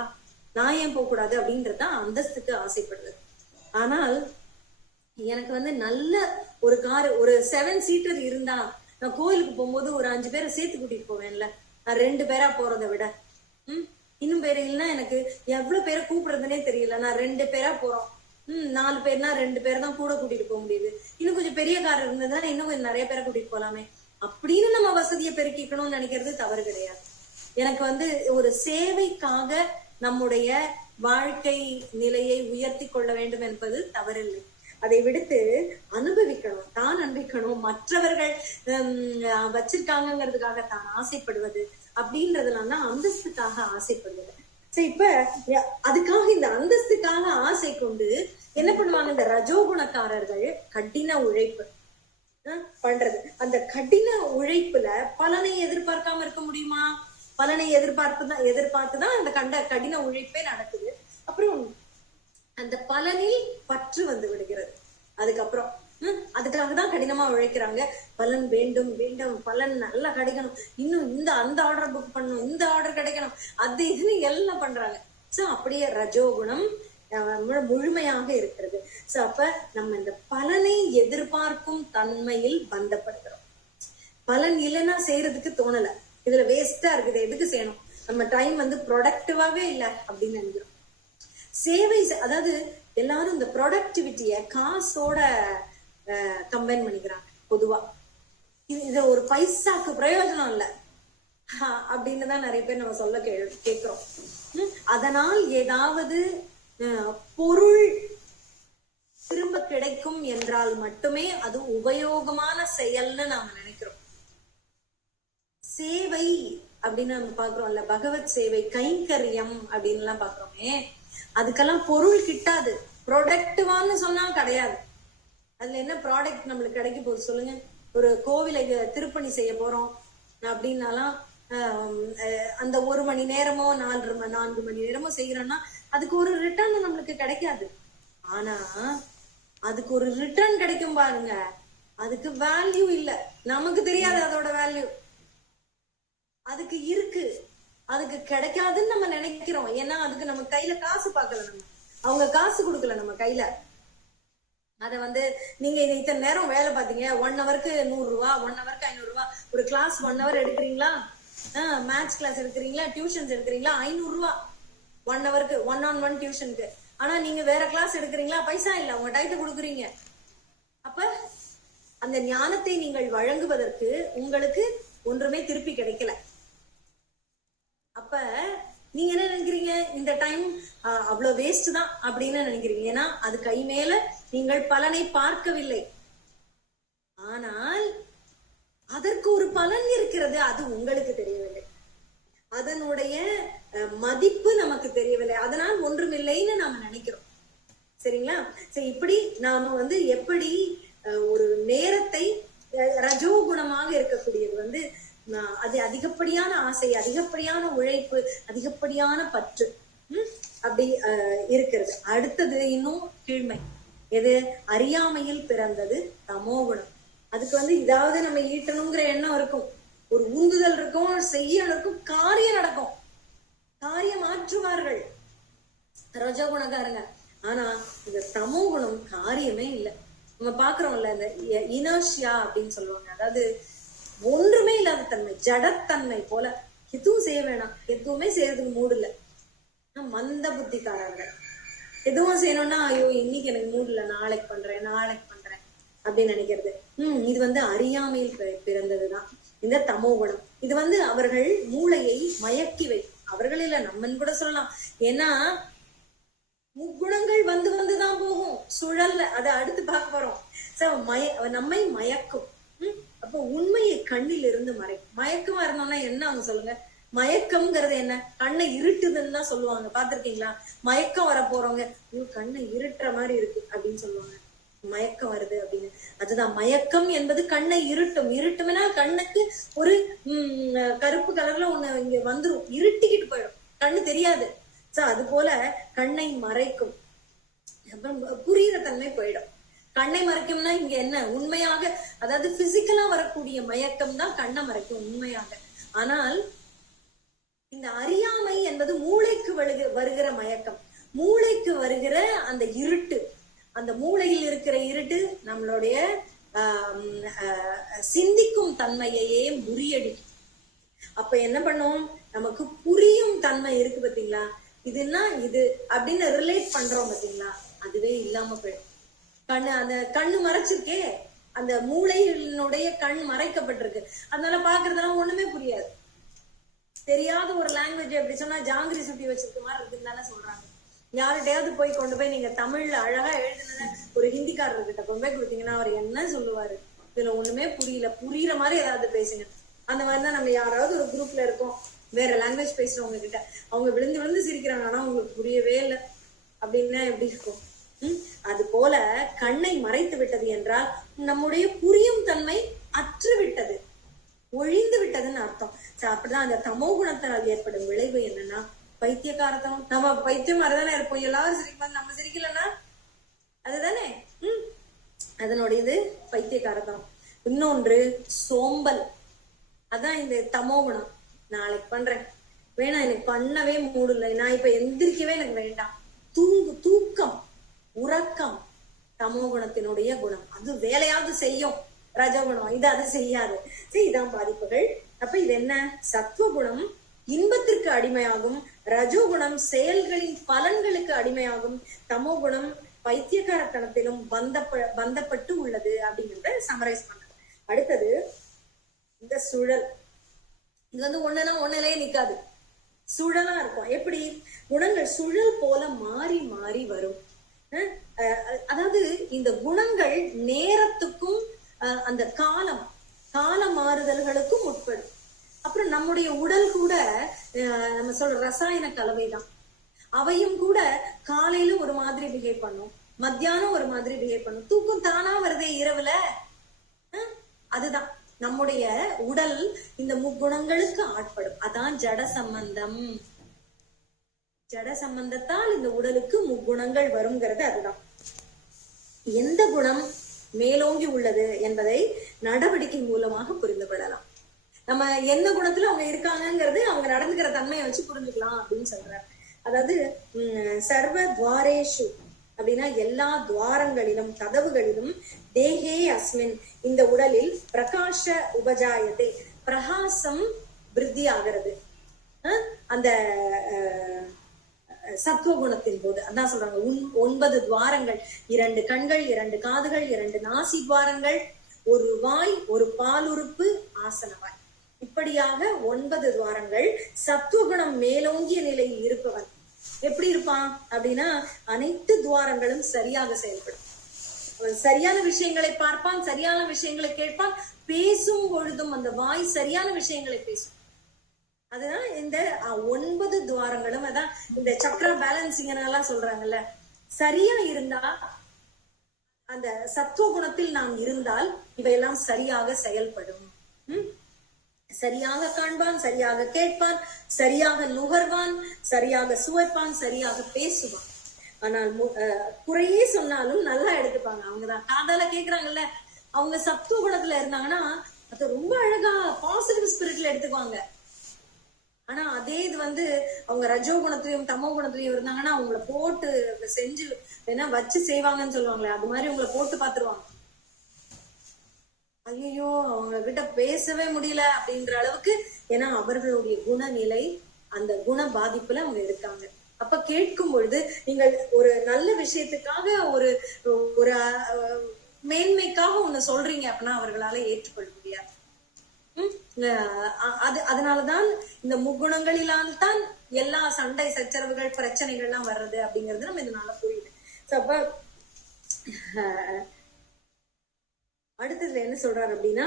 நான் ஏன் போக கூடாது அப்படின்றதுதான் அந்தஸ்துக்கு ஆசைப்படுறது. ஆனால் எனக்கு நல்ல ஒரு கார், ஒரு 7 சீட்டர் இருந்தா நான் கோயிலுக்கு போகும்போது ஒரு 5 பேரை சேர்த்து கூட்டிட்டு போவேன்ல. நான் 2 பேரா போறதை விட இன்னும் பேரு இல்லைன்னா எனக்கு எவ்வளவு பேரை கூப்பிடுறதுனே தெரியல. நான் 2 பேரா போறோம், 4 பேர்னா 2 பேர் தான் கூட கூட்டிட்டு போக முடியுது. இன்னும் கொஞ்சம் பெரிய கார் இருந்ததுன்னா இன்னும் கொஞ்சம் நிறைய பேரை கூட்டிட்டு போலாமே அப்படின்னு நம்ம வசதியை பெருக்கிக்கணும்னு நினைக்கிறது தவறு கிடையாது. எனக்கு ஒரு சேவைக்காக நம்முடைய வாழ்க்கை நிலையை உயர்த்தி கொள்ள வேண்டும் என்பது தவறில்லை. அதை விடுத்து அனுபவிக்கணும், தான் அனுபவிக்கணும், மற்றவர்கள் வச்சிருக்காங்கிறதுக்காக தான் ஆசைப்படுவது அப்படின்றதுலாம் தான் அந்தஸ்துக்காக ஆசைப்படுவது. சரி, இப்ப அதுக்காக இந்த அந்தஸ்துக்காக ஆசை கொண்டு என்ன பண்ணுவாங்க, இந்த ரஜோகுணக்காரர்கள் கடின உழைப்பு பண்றது. அந்த கடின உழைப்புல பலனை எதிர்பார்க்காம இருக்க முடியுமா? பலனை எதிர்பார்த்துதான் அந்த கடின உழைப்பே நடக்குது. அப்புறம் அந்த பலனில் பற்று விடுகிறது. அதுக்கப்புறம் அதுக்காக தான் கடினமா உழைக்கிறாங்க. பலன் வேண்டும் வேண்டும், பலன் நல்லா கிடைக்கணும், இன்னும் அந்த ஆர்டர் புக் பண்ணணும், இந்த ஆர்டர் கிடைக்கணும், அது இதுன்னு எல்லாம் பண்றாங்க. சோ அப்படியே ரஜோகுணம் முழுமையாக இருக்கிறது. சோ அப்ப நம்ம இந்த பலனை எதிர்பார்க்கும் தன்மையில் பந்தப்படுகிறோம். பலன் இல்லைன்னா செய்யறதுக்கு தோணல, இதுல வேஸ்டா இருக்குது, எதுக்கு செய்யணும், நம்ம டைம் ப்ரொடக்டிவாவே இல்ல அப்படின்னு நினைக்கிறோம். சேவை, அதாவது எல்லாரும் இந்த ப்ரொடக்டிவிட்டிய காசோட கம்பைன் பண்ணிக்கிறாங்க பொதுவா. இது ஒரு பைசாக்கு பிரயோஜனம் இல்ல அப்படின்னு தான் நிறைய பேர் நம்ம சொல்ல கேட்கிறோம். அதனால் ஏதாவது பொருள் திரும்ப கிடைக்கும் என்றால் மட்டுமே அது உபயோகமான செயல்னு நாம நினைக்கிறோம். சேவை அப்படின்னு நம்ம பாக்குறோம்ல, பகவத் சேவை, கைங்கரியம் அப்படின்னு எல்லாம் பாக்குறோமே, அதுக்கெல்லாம் பொருள் கிட்டாது. ப்ரொடக்டிவான்னு சொன்னா கிடையாது. அதுல என்ன ப்ராடக்ட் நம்மளுக்கு கிடைக்க போகுது சொல்லுங்க? ஒரு கோவிலை திருப்பணி செய்ய போறோம் அப்படின்னாலாம் அந்த 1 மணி நேரமோ 4 மணி நேரமோ செய்யறோம்னா அதுக்கு ஒரு ரிட்டர்ன் நம்மளுக்கு கிடைக்காது. ஆனா அதுக்கு ஒரு ரிட்டர்ன் கிடைக்கும் பாருங்க, அதுக்கு வேல்யூ இல்ல, நமக்கு தெரியாது அதோட வேல்யூ. அதுக்கு இருக்கு, அதுக்கு கிடைக்காதுன்னு நம்ம நினைக்கிறோம். ஏன்னா அதுக்கு நம்ம கையில காசு பார்க்கல, நம்ம அவங்க காசு கொடுக்கல நம்ம கையில. அத நீங்க இத்தனை நேரம் வேலை பாத்தீங்க, 1 ஹவருக்கு 100 ரூபா, 1 ஹவருக்கு 500 ரூபா. ஒரு கிளாஸ் 1 ஹவர் எடுக்கிறீங்களா, மேத்ஸ் கிளாஸ் எடுக்கிறீங்களா, டியூஷன்ஸ் எடுக்கிறீங்களா, 500 ரூபா 1 ஹவருக்கு, 1-on-1 டியூஷனுக்கு. ஆனா நீங்க வேற கிளாஸ் எடுக்கிறீங்களா, பைசா இல்ல, உங்க டைத்தை கொடுக்குறீங்க. அப்ப அந்த ஞானத்தை நீங்கள் வழங்குவதற்கு உங்களுக்கு ஒன்றுமே திருப்பி கிடைக்கல. அப்ப நீங்க என்ன நினைக்கிறீங்க, இந்த டைம் அவ்வளவு வேஸ்ட் தான் அப்படின்னு நினைக்கிறீங்க. ஏன்னா அது கை மேல நீங்கள் பலனை பார்க்கவில்லை. ஆனால் அதற்கு ஒரு பலன் இருக்கிறது, அது உங்களுக்கு தெரியவில்லை. அதனுடைய மதிப்பு நமக்கு தெரியவில்லை. அதனால் ஒன்றுமில்லைன்னு நாம நினைக்கிறோம். சரிங்களா? சரி, இப்படி நாம எப்படி ஒரு நேரத்தை, ரஜோகுணமாக இருக்கக்கூடியது அது அதிகப்படியான ஆசை, அதிகப்படியான உழைப்பு, அதிகப்படியான பற்று அப்படி இருக்கிறது. அடுத்தது இன்னும் கீழ்மை. எது? அறியாமையில் பிறந்தது தமோகுணம். அதுக்கு இதாவது நம்ம ஈட்டணுங்கிற எண்ணம் இருக்கும், ஒரு உந்துதல் இருக்கும், செய்யணும் இருக்கும், காரியம் நடக்கும், காரியம் ஆற்றுவார்கள் ரஜகுணக்காரங்க. ஆனா இந்த தமோகுணம் காரியமே இல்லை. நம்ம பாக்குறோம்ல, இந்த இனர்ஷியா அப்படின்னு சொல்லுவாங்க, அதாவது ஒன்றுமே இல்லாத தன்மை, ஜடத்தன்மை போல. எதுவும் செய்ய வேணாம், எதுவுமே செய்யறதுக்கு மூடு இல்ல, மந்த புத்திக்காரங்க. எதுவும் செய்யணும்னா ஐயோ இன்னைக்கு எனக்கு மூடு இல்ல, நாளைக்கு பண்றேன் அப்படின்னு நினைக்கிறது. இது அறியாமையில் பிறந்ததுதான் இந்த தமோகுணம். இது அவர்கள் மூளையை மயக்கி வைக்கும். அவர்கள் இல்ல, நம்மன்னு கூட சொல்லலாம். ஏன்னா முக்குணங்கள் வந்துதான் போகும் சுழல்ல. அதை அடுத்து பார்க்க போறோம். நம்மை மயக்கும். அப்போ உண்மையை கண்ணில் இருந்து மயக்கமா இருந்தோம்னா என்ன அவங்க சொல்லுங்க? மயக்கம்ங்கிறது என்ன? கண்ணை இருட்டுதுன்னு தான் சொல்லுவாங்க. பாத்திருக்கீங்களா? மயக்கம் வர போறவங்க கண்ணை இருட்டுற மாதிரி இருக்கு அப்படின்னு சொல்லுவாங்க, மயக்கம் வருது அப்படின்னு. அதுதான் மயக்கம் என்பது கண்ணை இருட்டும். இருட்டும்னா கண்ணுக்கு ஒரு கருப்பு கலர்ல ஒண்ணு இங்க வந்துரும், இருட்டிக்கிட்டு போயிடும், கண்ணு தெரியாது. அது போல கண்ணை மறைக்கும், புரியுற தன்மை போயிடும். கண்ணை மறைக்கும்னா இங்க என்ன? உண்மையாக, அதாவது பிசிக்கலா வரக்கூடிய மயக்கம் தான் கண்ணை மறைக்கும் உண்மையாக. ஆனால் இந்த அறியாமை என்பது மூளைக்கு வருகிற மயக்கம், மூளைக்கு வருகிற அந்த இருட்டு, அந்த மூளையில் இருக்கிற இருட்டு நம்மளுடைய சிந்திக்கும் தன்மையையே முறியடிக்கும். அப்ப என்ன பண்ணும்? நமக்கு புரியும் தன்மை இருக்கு பாத்தீங்களா, இதுன்னா இது அப்படின்னு ரிலேட் பண்றோம் பாத்தீங்களா, அதுவே இல்லாம போயிடும். அந்த கண்ணு மறைச்சிருக்கே, அந்த மூளையினுடைய கண் மறைக்கப்பட்டிருக்கு. அதனால பாக்குறதெல்லாம் ஒண்ணுமே புரியாது. தெரியாத ஒரு லாங்குவேஜ் எப்படி சொன்னா ஜாங்கிரி சுட்டி வச்சிருக்க மாதிரி இருக்குன்னு தானே சொல்றாங்க. யார்கிட்டயாவது கொண்டு போய் நீங்க தமிழ்ல அழகா எழுதுன ஒரு ஹிந்திக்காரர்கிட்ட கொண்டு போய் கொடுத்தீங்கன்னா அவர் என்ன சொல்லுவாரு? இதுல ஒண்ணுமே புரியல, புரியுற மாதிரி ஏதாவது பேசுங்க. அந்த மாதிரிதான் நம்ம யாராவது ஒரு குரூப்ல இருக்கோம், வேற லாங்குவேஜ் பேசுறவங்க கிட்ட, அவங்க விழுந்து விழுந்து சிரிக்கிறாங்க, ஆனா உங்களுக்கு புரியவே இல்லை அப்படின்னா எப்படி இருக்கும்? அது போல கண்ணை மறைத்து விட்டது என்றால் நம்முடைய புரியும் தன்மை அற்று விட்டது, ஒழிந்து விட்டதுன்னு அர்த்தம். அப்படிதான் அந்த தமோ குணத்தினால் ஏற்படும் விளைவு என்னன்னா பைத்தியக்காரத்தனம். நம்ம பைத்தியம் மாதிரிதானே இருப்போம், எல்லாரும் சிரிக்கும், நம்ம சிரிக்கலன்னா அதுதானே அதனுடைய இது பைத்தியக்காரத்தனம். இன்னொன்று சோம்பல். அதான் இந்த தமோ குணம். நாளைக்கு பண்றேன், வேணாம் எனக்கு பண்ணவே மூடல, நான் இப்ப எந்திரிக்கவே எனக்கு வேண்டாம், தூக்கம் உறக்கம் தமோ குணத்தினுடைய குணம். அது வேலையாவது செய்யும், ரஜகுணம் இது அது செய்யாது. இதான் பாதிப்புகள். அப்ப இது என்ன? சத்துவகுணம் இன்பத்திற்கு அடிமையாகும், ரஜோகுணம் செயல்களின் பலன்களுக்கு அடிமையாகும், தமோ குணம் பைத்தியக்காரத்தனத்திலும் பந்தப்பட்டு உள்ளது அப்படிங்கிறத சமரைஸ் பண்ண. அடுத்தது இந்த சுழல். இது ஒண்ணுனா ஒண்ணுலயே நிக்காது, சுழலா இருக்கும். எப்படி? குணங்கள் சுழல் போல மாறி மாறி வரும். அதாவது இந்த குணங்கள் நேரத்துக்கும் அந்த கால மாறுதல்களுக்கும் உட்படும். அப்புறம் நம்முடைய உடல் கூட நம்ம சொல்ற ரசாயன கலவைதான். அவையும் கூட காலையில ஒரு மாதிரி பிஹேவ் பண்ணும், மத்தியானம் ஒரு மாதிரி பிஹேவ் பண்ணும். தூக்கம் தானா வருதே இரவுல. அதுதான் நம்முடைய உடல் இந்த முக்குணங்களுக்கு ஆட்படும். அதான் ஜட சம்பந்தம். ஜட சம்பந்தத்தால் இந்த உடலுக்கு முக்குணங்கள் வருங்கிறது அதுதான். எந்த குணம் மேலோங்கி உள்ளது என்பதை நடவடிக்கை மூலமாக புரிந்து கொள்ளலாம். நம்ம என்ன குணத்துல அவங்க இருக்காங்கிறது அவங்க நடந்துக்கிற தன்மையை வச்சு புரிஞ்சுக்கலாம் அப்படின்னு சொல்றாரு. அதாவது சர்வ துவாரேஷு அப்படின்னா எல்லா துவாரங்களிலும் கதவுகளிலும் தேகே அஸ்மின் இந்த உடலில் பிரகாஷ உபஜாயத்தை பிரகாசம் விருத்தி ஆகிறது. அந்த சத்துவகுணத்தின் போது அதான் சொல்றாங்க 9 துவாரங்கள், 2 கண்கள், 2 காதுகள், 2 நாசி துவாரங்கள், ஒரு வாய், ஒரு பாலுறுப்பு, ஆசனவாய், இப்படியாக 9 துவாரங்கள். சத்துவகுணம் மேலோங்கிய நிலையில் இருப்பவன் எப்படி இருப்பான் அப்படின்னா அனைத்து துவாரங்களும் சரியாக செயல்படும். சரியான விஷயங்களை பார்ப்பான், சரியான விஷயங்களை கேட்பான், பேசும் பொழுதும் அந்த வாய் சரியான விஷயங்களை பேசும். அதுதான் இந்த 9 துவாரங்களும். அதான் இந்த சக்ரா பேலன்சிங் எல்லாம் சொல்றாங்கல்ல, சரியா இருந்தா அந்த சத்துவ குணத்தில் நாம் இருந்தால் இவையெல்லாம் சரியாக செயல்படும். சரியாக காண்பான், சரியாக கேட்பான், சரியாக நுகர்வான், சரியாக சுவைப்பான், சரியாக பேசுவான். ஆனால் குறையே சொன்னாலும் நல்லா எடுத்துப்பாங்க. அவங்கதான் காதால கேக்குறாங்கல்ல, அவங்க சத்துவ குணத்துல இருந்தாங்கன்னா அது ரொம்ப அழகா பாசிட்டிவ் ஸ்பிரிட்ல எடுத்துக்குவாங்க. ஆனா அதே இது அவங்க ரஜோ குணத்திலையும் தமோ குணத்திலையும் இருந்தாங்கன்னா அவங்கள போட்டு செஞ்சு என்ன வச்சு செய்வாங்கன்னு சொல்லுவாங்களே, அது மாதிரி உங்களை போட்டு பாத்துருவாங்க. ஐயோ அவங்க கிட்ட பேசவே முடியல அப்படின்ற அளவுக்கு. ஏன்னா அவர்களுடைய குணநிலை அந்த குண பாதிப்புல அவங்க இருக்காங்க. அப்ப கேட்கும் பொழுது நீங்கள் ஒரு நல்ல விஷயத்துக்காக ஒரு ஒரு மேன்மைக்காக ஒண்ணு சொல்றீங்க அப்படின்னா அவர்களால ஏற்றுக்கொள்ள முடியாது. அதனாலதான் இந்த முக்குணங்களிலால் தான் எல்லா சண்டை சச்சரவுகள் பிரச்சனைகள்லாம் வர்றது அப்படிங்கிறது நம்ம இதனால புரியுது. அப்ப அடுத்ததுல என்ன சொல்றாரு அப்படின்னா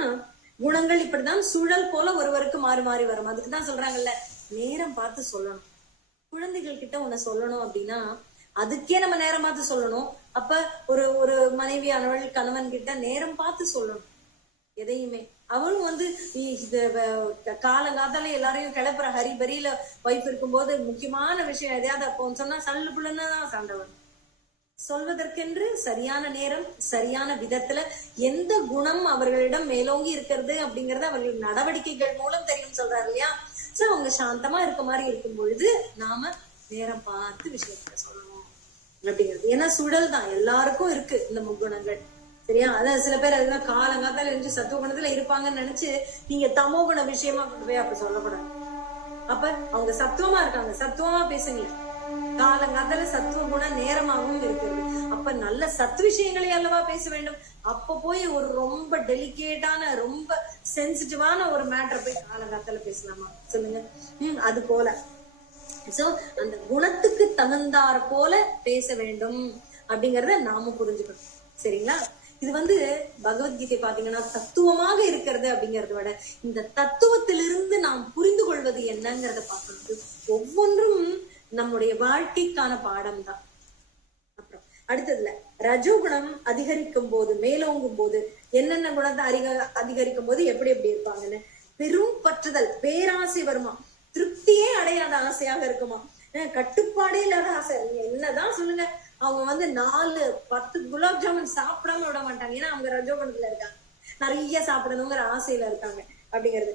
குணங்கள் இப்படிதான் சுழல் போல ஒருவருக்கு மாறி மாறி வரும். அதுக்குதான் சொல்றாங்கல்ல நேரம் பார்த்து சொல்லணும். குழந்தைகள் கிட்ட உன்னை சொல்லணும் அப்படின்னா அதுக்கே நம்ம நேரம் பார்த்து சொல்லணும். அப்ப ஒரு ஒரு மனைவியானவள் கணவன் கிட்ட நேரம் பார்த்து சொல்லணும் எதையுமே. அவளும் காலங்காத்தால எல்லாரையும் கிளப்புற ஹரிபரியில வைஃப் இருக்கும்போது முக்கியமான விஷயம் எதையாவது அப்போ சொன்னா சல்லு புள்ளுன்னு தான் சண்டை வரும். சொல்வதற்கென்று சரியான நேரம் சரியான விதத்துல எந்த குணம் அவர்களிடம் மேலோங்கி இருக்கிறது அப்படிங்கறது அவர்கள் நடவடிக்கைகள் மூலம் தெரியும் சொல்றாரு இல்லையா. சோ அவங்க சாந்தமா இருக்க மாதிரி இருக்கும் பொழுது நாம நேரம் பார்த்து விஷயத்த சொல்லணும் அப்படிங்கிறது. ஏன்னா சுழல் தான் எல்லாருக்கும் இருக்கு இந்த முக்குணங்கள். சரியா? அதான் சில பேர் அதுதான் காலங்காத்தால இருந்து சத்துவ குணத்துல இருப்பாங்கன்னு நினைச்சு நீங்க தமோ குண விஷயமா கொண்டு போய் அப்படி சொல்லக்கூடாது. அப்ப அவங்க சத்துவமா இருக்காங்க, சத்துவமா பேசுங்க. காலங்காத்தால சத்துவ குண நேரமாகவும் இருக்கிறது. அப்ப நல்ல சத்து விஷயங்களை அல்லவா பேச வேண்டும். அப்ப போய் ஒரு ரொம்ப டெலிகேட்டான ரொம்ப சென்சிட்டிவான ஒரு மேட்டர் போய் காலங்காத்தால பேசலாமா சொல்லுங்க? அது போல சோ அந்த குணத்துக்கு தகுந்தாற் போல பேச வேண்டும் அப்படிங்கறத நாம புரிஞ்சுக்கணும். சரிங்களா? இது பகவத்கீதை பாத்தீங்கன்னா தத்துவமாக இருக்கிறது அப்படிங்கறத விட இந்த தத்துவத்திலிருந்து நாம் புரிந்து கொள்வது என்னங்கிறத பார்க்கணும். ஒவ்வொன்றும் நம்முடைய வாழ்க்கைக்கான பாடம் தான். அப்புறம் அடுத்ததுல ரஜோகுணம் அதிகரிக்கும் போது மேலோங்கும் போது என்னென்ன குணத்தை அதிகரிக்கும் போது எப்படி எப்படி இருப்பாங்கன்னு பெரும் பற்றுதல் பேராசை வருமா, திருப்தியே அடையாத ஆசையாக இருக்குமா, கட்டுப்பாடே இல்லாத ஆசை. என்னதான் சொல்லுங்க, அவங்க 4-10 குலாப் ஜாமுன் சாப்பிடாம விட மாட்டாங்க. ஏன்னா அவங்க ரஜோகுணத்துல இருக்காங்க, நிறைய சாப்பிடணுங்கிற ஆசையில இருக்காங்க அப்படிங்கிறது.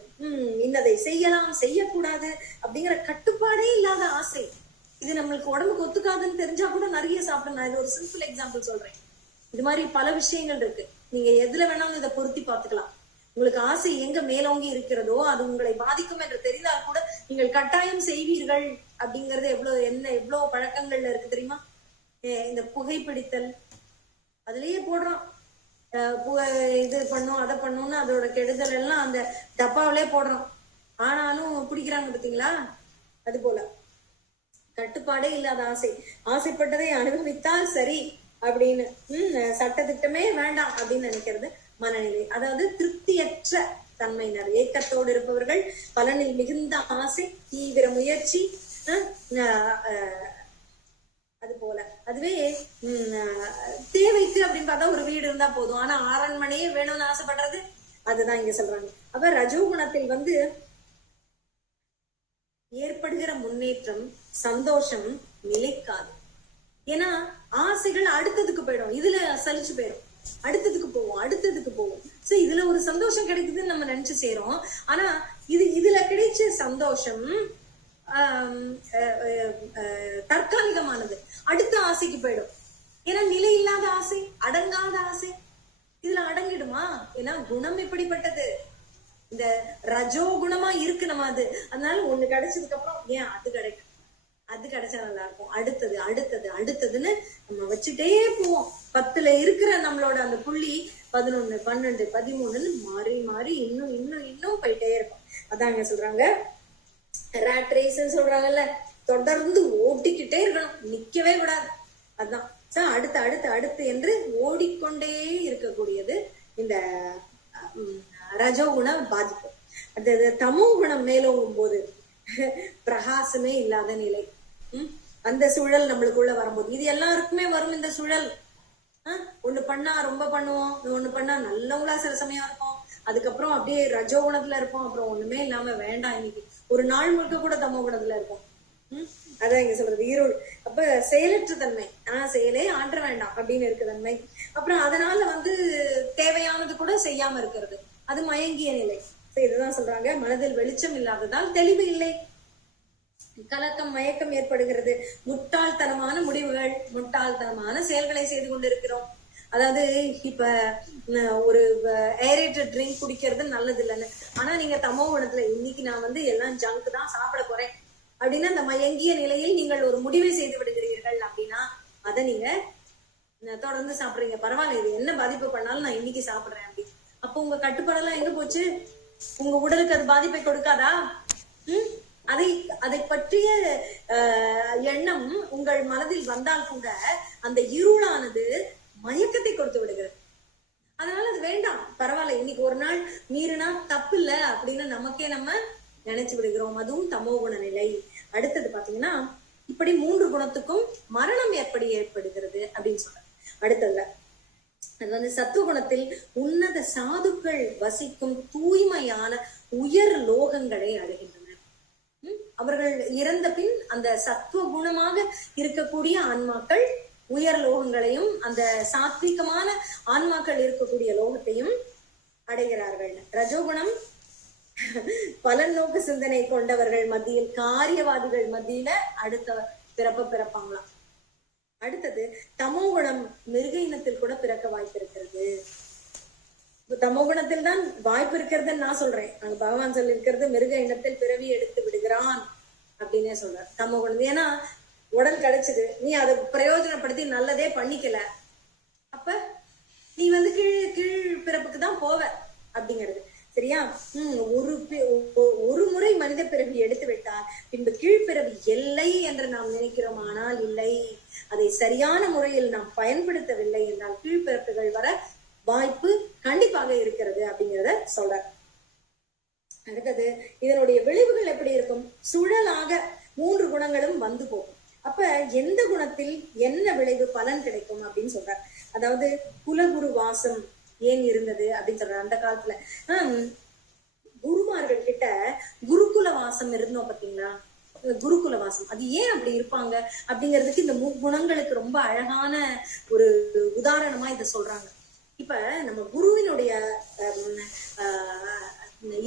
இன்னதை செய்யலாம் செய்யக்கூடாது அப்படிங்கிற கட்டுப்பாடே இல்லாத ஆசை. இது நம்மளுக்கு உடம்புக்கு ஒத்துக்காதுன்னு தெரிஞ்சா கூட நிறைய சாப்பிடணும். நான் இது ஒரு சிம்பிள் எக்ஸாம்பிள் சொல்றேன். இது மாதிரி பல விஷயங்கள் இருக்கு. நீங்க எதுல வேணாலும் இதை பொருத்தி பார்த்துக்கலாம். உங்களுக்கு ஆசை எங்க மேலோங்கி இருக்கிறதோ அது உங்களை பாதிக்கும் என்று தெரிந்தால் கூட நீங்கள் கட்டாயம் செய்வீர்கள் அப்படிங்கறது எவ்வளவு பழக்கங்கள்ல இருக்கு தெரியுமா? இந்த புகைப்பிடித்தல் அதுலயே போடுறோம். இது பண்ணும் அதை பண்ணும்னு அதோட கெடுதல் எல்லாம் அந்த டப்பாவிலே போடுறோம். ஆனாலும் குடிக்கிறாங்க பாத்தீங்களா? அது போல கட்டுப்பாடே இல்லாத ஆசை, ஆசைப்பட்டதை அனுபவித்தால் சரி அப்படின்னு சட்டத்திட்டமே வேண்டாம் அப்படின்னு நினைக்கிறது மனநிலை. அதாவது திருப்தியற்ற தன்மையினர். ஏக்கத்தோடு இருப்பவர்கள், பலனில் மிகுந்த ஆசை, தீவிர முயற்சி, அது போல. அதுவே தேவைக்கு அப்படின்னு பார்த்தா ஒரு வீடு இருந்தா போதும், ஆனா அரண்மனையே வேணும்னு ஆசைப்படுறது, அதுதான் இங்க சொல்றாங்க. அப்ப ரஜோகுணத்தில் வந்து ஏற்படுகிற முன்னேற்றம், சந்தோஷம் நிலைக்காது. ஏன்னா ஆசைகள் அடுத்ததுக்கு போயிடும், இதுல சலிச்சு போயிடும், அடுத்ததுக்கு போவோம். சோ இதுல ஒரு சந்தோஷம் கிடைக்குதுன்னு நம்ம நினைச்சு செய்யறோம். ஆனா இதுல கிடைச்ச சந்தோஷம் தற்காலிகமானது, அடுத்த ஆசைக்கு போயிடும். ஏன்னா நிலை இல்லாத ஆசை, அடங்காத ஆசை இதுல அடங்கிடுமா? ஏன்னா குணம் எப்படிப்பட்டது, இந்த ரஜோ குணமா இருக்கு நம்ம. அதனால ஒண்ணு கிடைச்சதுக்கு அப்புறம் ஏன் அது கிடைச்சா நல்லா இருக்கும், அடுத்ததுன்னு நம்ம வச்சுட்டே போவோம். 10ல இருக்கிற நம்மளோட அந்த புள்ளி 11, 12, 13ன்னு மாறி இன்னும் போயிட்டே இருக்கும். அதாங்க சொல்றாங்க ராட் ரேஸ்ன்னு சொல்றாங்கல்ல, தொடர்ந்து ஓட்டிக்கிட்டே இருக்கணும், நிக்கவே கூடாது. அதான் அடுத்து என்று ஓடிக்கொண்டே இருக்கக்கூடியது இந்த ரஜோகுண பாதிப்பு. அடுத்தது தமோ குணம் மேலோங்கும் போது பிரகாசமே இல்லாத நிலை. அந்த சூழல் நம்மளுக்குள்ள வரும்போது, இது எல்லாருக்குமே வரும் இந்த சூழல். ஒண்ணு பண்ணா ரொம்ப பண்ணுவோம், ஒண்ணு பண்ணா நல்லவங்களா சில சமயம் இருக்கும், அதுக்கப்புறம் அப்படியே ரஜோ குணத்துல இருப்போம், அப்புறம் ஒண்ணுமே இல்லாம வேண்டாம் இன்னைக்கு ஒரு நாள் முழுக்க கூட தமோ குணத்துல இருக்கும். அதான் இங்க சொல்றது இருள். அப்ப செயலற்ற தன்மை, செயலே ஆற்ற வேண்டாம் அப்படின்னு இருக்கு தன்மை. அப்புறம் அதனால வந்து தேவையானது கூட செய்யாம இருக்கிறது, அது மயங்கிய நிலை. இதுதான் சொல்றாங்க, மனதில் வெளிச்சம் இல்லாததால் தெளிவு இல்லை, கலக்கம் மயக்கம் ஏற்படுகிறது, முட்டாள்தனமான முடிவுகள், முட்டாள்தனமான செயல்களை செய்து கொண்டிருக்கிறோம். அதாவது இப்ப ஒரு ஏரேட்டட் ட்ரிங்க் குடிக்கிறது நல்லது இல்லைன்னு, ஆனா நீங்க தமோ குணத்துல இன்னைக்கு நான் வந்து எல்லாம் ஜங்க் தான் சாப்பிட போறேன் அப்படின்னா அந்த மயங்கிய நிலையில் நீங்கள் ஒரு முடிவை செய்து விடுகிறீர்கள் அப்படின்னா அதை நீங்க தொடர்ந்து சாப்பிடுறீங்க. பரவாயில்ல, இது என்ன பாதிப்பு பண்ணாலும் நான் இன்னைக்கு சாப்பிடுறேன் அப்படி. அப்போ உங்க கட்டுப்பாடெல்லாம் எங்க போச்சு? உங்க உடலுக்கு அது பாதிப்பை கொடுக்காதா? அதை பற்றிய எண்ணம் உங்கள் மனதில் வந்தால் கூட அந்த இருளானது மயக்கத்தை கொடுத்து விடுகிறது. அதனால அது வேண்டாம், பரவாயில்ல, இன்னைக்கு ஒரு நாள் மீறினா தப்பு இல்ல அப்படின்னு நமக்கே நம்ம நினைச்சு விடுகிறோம். அதுவும் தமோ குண நிலை. அடுத்தது பாத்தீங்கன்னா இப்படி 3 குணத்துக்கும் மரணம் எப்படி ஏற்படுகிறது அப்படின்னு சொல்றாங்க. அடுத்ததுல அது வந்து சத்துவ குணத்தில் உன்னத சாதுக்கள் வசிக்கும் தூய்மையான உயர் லோகங்களை அடைகின்றனர். அவர்கள் இறந்த பின் அந்த சத்துவ குணமாக இருக்கக்கூடிய ஆன்மாக்கள் உயர் லோகங்களையும் அந்த சாத்விகமான ஆன்மாக்கள் இருக்கக்கூடிய லோகத்தையும் அடைகிறார்கள். ரஜோகுணம் பலன் நோக்கு சிந்தனை கொண்டவர்கள் மத்தியில், காரியவாதிகள் மத்தியில அடுத்த பிறப்பாங்களாம். அடுத்தது தமோ குணம் மிருக இனத்தில் கூட பிறக்க வாய்ப்பு இருக்கிறது. தமோ குணத்தில் தான் வாய்ப்பு இருக்கிறதுன்னு நான் சொல்றேன், அங்க பகவான் சொல்லி இருக்கிறது மிருக இனத்தில் பிறவி எடுத்து விடுகிறான் அப்படின்னே சொல்றார் தமோ குணம். ஏன்னா உடல் கிடைச்சது, நீ அதை பிரயோஜனப்படுத்தி நல்லதே பண்ணிக்கல, அப்ப நீ வந்து கீழ் பிறப்புக்கு தான் போவ அப்படிங்கிறது. சரியா? ஒரு முறை மனித பிறவி எடுத்து விட்டால் பின்பு கீழ்பிறவி எல்லை என்று நாம் நினைக்கிறோம், ஆனால் இல்லை. அதை சரியான முறையில் நாம் பயன்படுத்தவில்லை என்றால் கீழ்பிறப்புகள் வர வாய்ப்பு கண்டிப்பாக இருக்கிறது அப்படிங்கிறத சொல்ற. அடுத்தது இதனுடைய விளைவுகள் எப்படி இருக்கும்? சுழலாக 3 குணங்களும் வந்து போகும். அப்ப எந்த குணத்தில் என்ன விளைவு பலன் கிடைக்கும் அப்படின்னு சொல்ற. அதாவது குலகுரு வாசம் ஏன் இருந்தது அப்படின்னு சொல்ற. அந்த காலத்துல குருமார்கள் கிட்ட குருகுல வாசம் இருந்தோம் பாத்தீங்களா, குருகுல வாசம் அது ஏன் அப்படி இருப்பாங்க அப்படிங்கிறதுக்கு இந்த குணங்களுக்கு ரொம்ப அழகான ஒரு உதாரணமா இத சொல்றாங்க. இப்ப நம்ம குருவினுடைய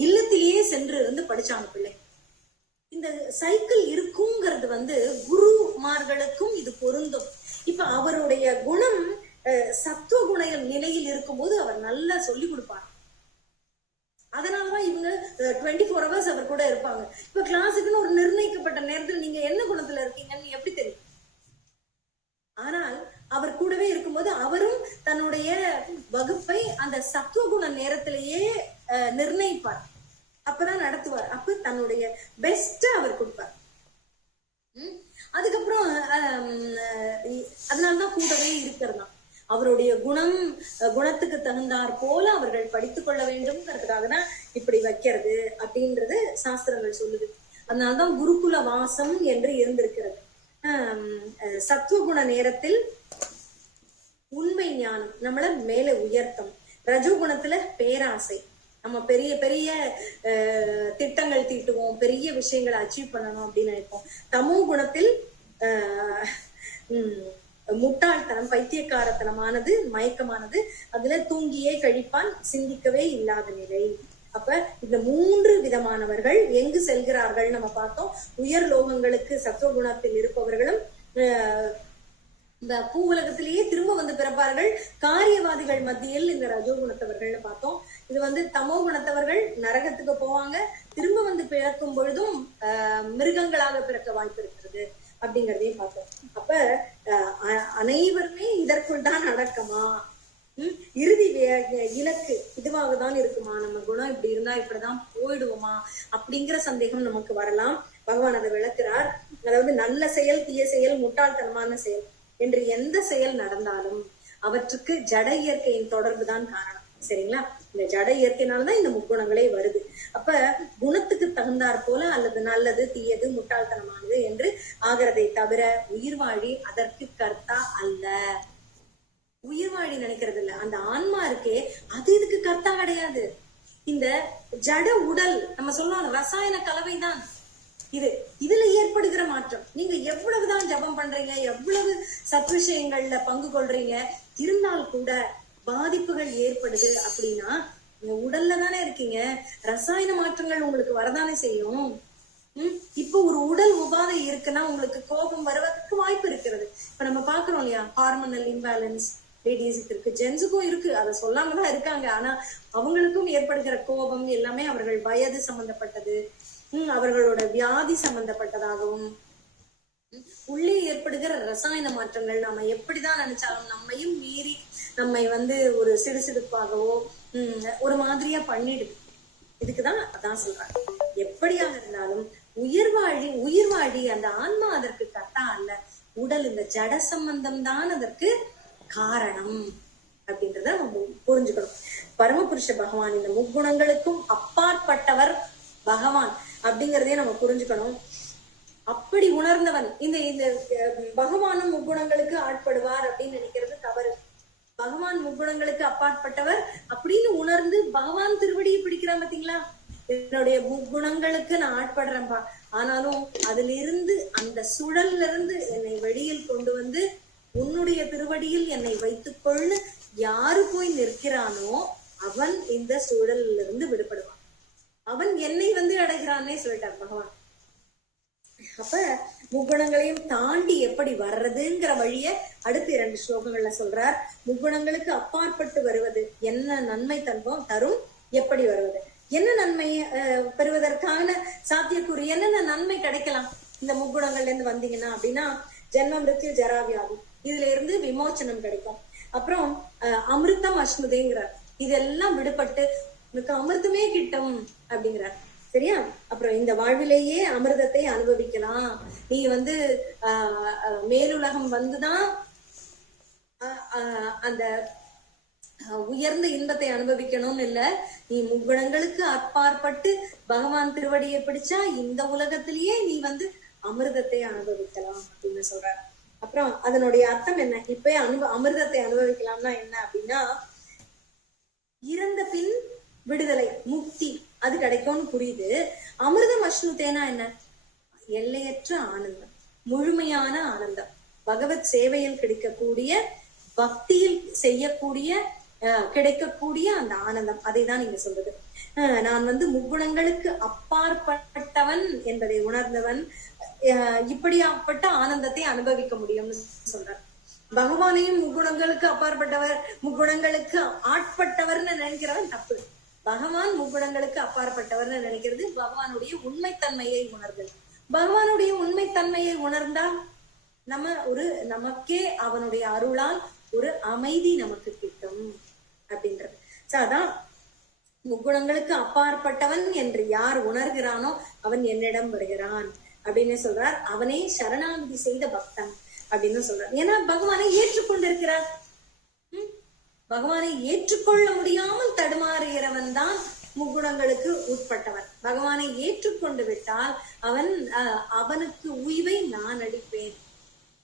இல்லத்திலேயே சென்று வந்து படிச்சாங்க பிள்ளை. இந்த சைக்கிள் இருக்குங்கிறது வந்து குருமார்களுக்கும் இது பொருந்தும். இப்ப அவருடைய குணம் சத்துவ குண நிலையில் இருக்கும்போது அவர் நல்லா சொல்லி கொடுப்பார். அதனாலதான் இவங்க 24 hours அவர் கூட இருப்பாங்க. இப்ப கிளாஸுக்குன்னு ஒரு நிர்ணயிக்கப்பட்ட நேரத்துல நீங்க என்ன குணத்துல இருக்கீங்கன்னு எப்படி தெரியும்? ஆனால் அவர் கூடவே இருக்கும்போது அவரும் தன்னுடைய வகுப்பை அந்த சத்துவ குண நேரத்திலேயே நிர்ணயிப்பார், அப்பதான் நடத்துவார். அப்ப தன்னுடைய பெஸ்ட் அவர் கொடுப்பார். அதுக்கப்புறம் அதனாலதான் கூடவே இருக்கிறதா. அவருடைய குணத்துக்கு தகுந்தாற் போல அவர்கள் படித்துக் கொள்ள வேண்டும்ங்கிறதுக்காக தான் இப்படி வைக்கிறது அப்படின்றது சாஸ்திரங்கள் சொல்லுது. அதனால்தான் குருகுல வாசம் என்று இருந்திருக்கிறது. சத்துவகுண நேரத்தில் உண்மை ஞானம் நம்மள மேல உயர்த்தும். ரஜோகுணத்துல பேராசை, நம்ம பெரிய பெரிய திட்டங்கள் தீட்டுவோம், பெரிய விஷயங்களை அச்சீவ் பண்ணணும் அப்படின்னு நினைப்போம். தமோ குணத்தில் முட்டாள்தனம், பைத்தியக்காரத்தனமானது, மயக்கமானது, அதுல தூங்கியே கழிப்பான், சிந்திக்கவே இல்லாத நிலை. அப்ப இந்த 3 விதமானவர்கள் எங்கு செல்கிறார்கள் நம்ம பார்த்தோம். உயர் லோகங்களுக்கு சத்துவகுணத்தில் இருப்பவர்களும் இந்த பூ உலகத்திலேயே திரும்ப வந்து பிறப்பார்கள். காரியவாதிகள் மத்தியில் இந்த ரஜோகுணத்தவர்கள்னு பார்த்தோம். இது தமோ குணத்தவர்கள் நரகத்துக்கு போவாங்க, திரும்ப வந்து பிறக்கும் பொழுதும் மிருகங்களாக பிறக்க வாய்ப்பு இருக்கிறது அப்படிங்கறதையும் பார்த்தோம். அப்ப அனைவருமே இதற்குள் தான் அடக்கமா, இறுதி இலக்கு இதுவாக தான் இருக்குமா, நம்ம குணம் இப்படி இருந்தா இப்படிதான் போயிடுவோமா அப்படிங்கிற சந்தேகம் நமக்கு வரலாம். பகவான் அதை விளக்குறார். அதாவது நல்ல செயல், தீய செயல், முட்டாள்தனமான செயல் என்று எந்த செயல் நடந்தாலும் அவற்றுக்கு ஜட இயற்கையின் தொடர்பு தான் காரணம். சரிங்களா? இந்த ஜட இயற்கையினால்தான் இந்த முக்குணங்களே வருது. அப்ப குணத்துக்கு தகுந்தாற் போல அல்லது நல்லது, தீயது, முட்டாள்தனமானது என்று ஆகிறதை தவிர உயிர்வாழி அதற்கு கர்த்தா அல்ல. உயிர்வாழி நினைக்கிறது இல்ல. அந்த ஆன்மா இருக்கே அது இதுக்கு கர்த்தா கிடையாது. இந்த ஜட உடல் நம்ம சொல்லலாம் ரசாயன கலவைதான் இதுல ஏற்படுகிற மாற்றம். நீங்க எவ்வளவுதான் ஜபம் பண்றீங்க, எவ்வளவு சத்விஷயங்கள்ல பங்கு கொள்றீங்க, இருந்தால் கூட பாதிப்புகள் ஏற்படுது அப்படின்னா நீங்க உடல்ல தானே இருக்கீங்க. ரசாயன மாற்றங்கள் உங்களுக்கு வரதானே செய்யும். இப்ப ஒரு உடல் உபாதை இருக்குன்னா உங்களுக்கு கோபம் வருவதற்கு வாய்ப்பு இருக்கிறது. இப்ப நம்ம பாக்குறோம் இல்லையா, ஹார்மோனல் இம்பேலன்ஸ் லேடிஸுக்கு இருக்கு, ஜென்ஸுக்கும் இருக்கு. அதை சொல்லாமதான் இருக்காங்க. ஆனா அவங்களுக்கும் ஏற்படுகிற கோபம் எல்லாமே அவர்கள் வயது சம்பந்தப்பட்டது, அவர்களோட வியாதி சம்பந்தப்பட்டதாகவும், உள்ளே ஏற்படுகிற ரசாயன மாற்றங்கள் நாம எப்படிதான் நினைச்சாலும் நம்மையும் மீறி நம்மை ஒரு சிடுசிடுப்பாகவோ ஒரு மாதிரியா பண்ணிடுது. இதுக்குதான் அதான் சொல்றாங்க. எப்படியாக இருந்தாலும் உயிர்வாழி அந்த ஆன்மா அதற்கு கர்த்தா அல்ல. உடல் இந்த ஜட சம்பந்தம் தான் அதற்கு காரணம் அப்படின்றத நம்ம புரிஞ்சுக்கணும். பரமபுருஷ பகவான் இந்த முக்குணங்களுக்கும் அப்பாற்பட்டவர் பகவான் அப்படிங்கறதே நம்ம புரிஞ்சுக்கணும். அப்படி உணர்ந்தவன் இந்த பகவானும் முக்குணங்களுக்கு ஆட்படுவார் அப்படின்னு நினைக்கிறது தவறு. பகவான் முக்குணங்களுக்கு அப்பாற்பட்டவர் அப்படின்னு உணர்ந்து பகவான் திருவடியை பிடிக்கிறான். பாத்தீங்களா, என்னுடைய முக்குணங்களுக்கு நான் ஆட்படுறேன்பா, ஆனாலும் அதுல இருந்து அந்த சுழல்ல இருந்து என்னை வெளியில் கொண்டு வந்து உன்னுடைய திருவடியில் என்னை வைத்துக்கொள்ளு யாரு போய் நிற்கிறானோ அவன் இந்த சூழல்ல இருந்து விடுபடுவான். அவன் என்னை அடைகிறான்னே சொல்லிட்டார் பகவான். அப்ப முக்குணங்களையும் தாண்டி எப்படி வர்றதுங்கிற வழிய அடுத்த 2 ஸ்லோகங்கள்ல சொல்றார். முக்குணங்களுக்கு அப்பாற்பட்டு வருவது என்ன நன்மை தரும், எப்படி வருவது, என்ன நன்மை பெறுவதற்கான சாத்தியக்கூறு, என்னென்ன நன்மை கிடைக்கலாம் இந்த முக்குணங்கள்ல இருந்து வந்தீங்கன்னா அப்படின்னா, ஜென்ம மிருத்யு ஜராவியாதி, இதுல இருந்து விமோச்சனம் கிடைக்கும். அப்புறம் அமிர்தம் அஸ்முதேங்கிறார், இதெல்லாம் விடுபட்டு உனக்கு அமிர்தமே கிட்டும் அப்படிங்கிறார். சரியா? அப்புறம் இந்த வாழ்விலேயே அமிர்தத்தை அனுபவிக்கலாம். நீ மேலுலகம் வந்துதான் அந்த உயர்ந்த இன்பத்தை அனுபவிக்கணும்னு இல்ல, நீ முக்குணங்களுக்கு அப்பாற்பட்டு பகவான் திருவடியை பிடிச்சா இந்த உலகத்திலேயே நீ அமிர்தத்தை அனுபவிக்கலாம் அப்படின்னு சொல்றாரு. அப்புறம் அதனுடைய அர்த்தம் என்ன? இப்ப அமிர்தத்தை அனுபவிக்கலாம்னா என்ன அப்படின்னா, இறந்த பின் விடுதலை, முக்தி அது கிடைக்கும்னு புரியுது. அமிர்தம் அஸ்னுதேனா என்ன? எல்லையற்ற ஆனந்தம், முழுமையான ஆனந்தம், பகவத் சேவையில் கிடைக்கக்கூடிய, பக்தியில் செய்யக்கூடிய கிடைக்கக்கூடிய அந்த ஆனந்தம், அதை தான் நீங்க சொல்றது. நான் முக்குணங்களுக்கு அப்பாற்பட்டவன் என்பதை உணர்ந்தவன் இப்படியாப்பட்ட ஆனந்தத்தை அனுபவிக்க முடியும்னு சொல்றார். பகவானையும் முக்குணங்களுக்கு அப்பாற்பட்டவர், முக்குணங்களுக்கு ஆட்பட்டவர்னு நினைக்கிறவன் தப்பு. பகவான் முக்குணங்களுக்கு அப்பாற்பட்டவர்னு நினைக்கிறது பகவானுடைய உண்மைத்தன்மையை உணர்தல். பகவானுடைய உண்மைத்தன்மையை உணர்ந்தால் நமக்கே அவனுடைய அருளால் ஒரு அமைதி நமக்கு கிட்டும் அப்படின்றது. அதான் முக்குணங்களுக்கு அப்பாற்பட்டவன் என்று யார் உணர்கிறானோ அவன் என்னிடம் வருகிறான் அப்படின்னு சொல்றார். அவனே சரணாகதி செய்த பக்தன் அப்படின்னு சொல்றார். ஏன்னா பகவானை ஏற்றுக்கொண்டிருக்கிறார். பகவானை ஏற்றுக்கொள்ள முடியாமல் தடுமாறுகிறவன் தான் முக்குணங்களுக்கு உட்பட்டவன். பகவானை ஏற்றுக்கொண்டு விட்டால் அவனுக்கு உய்வை நான் அளிப்பேன்,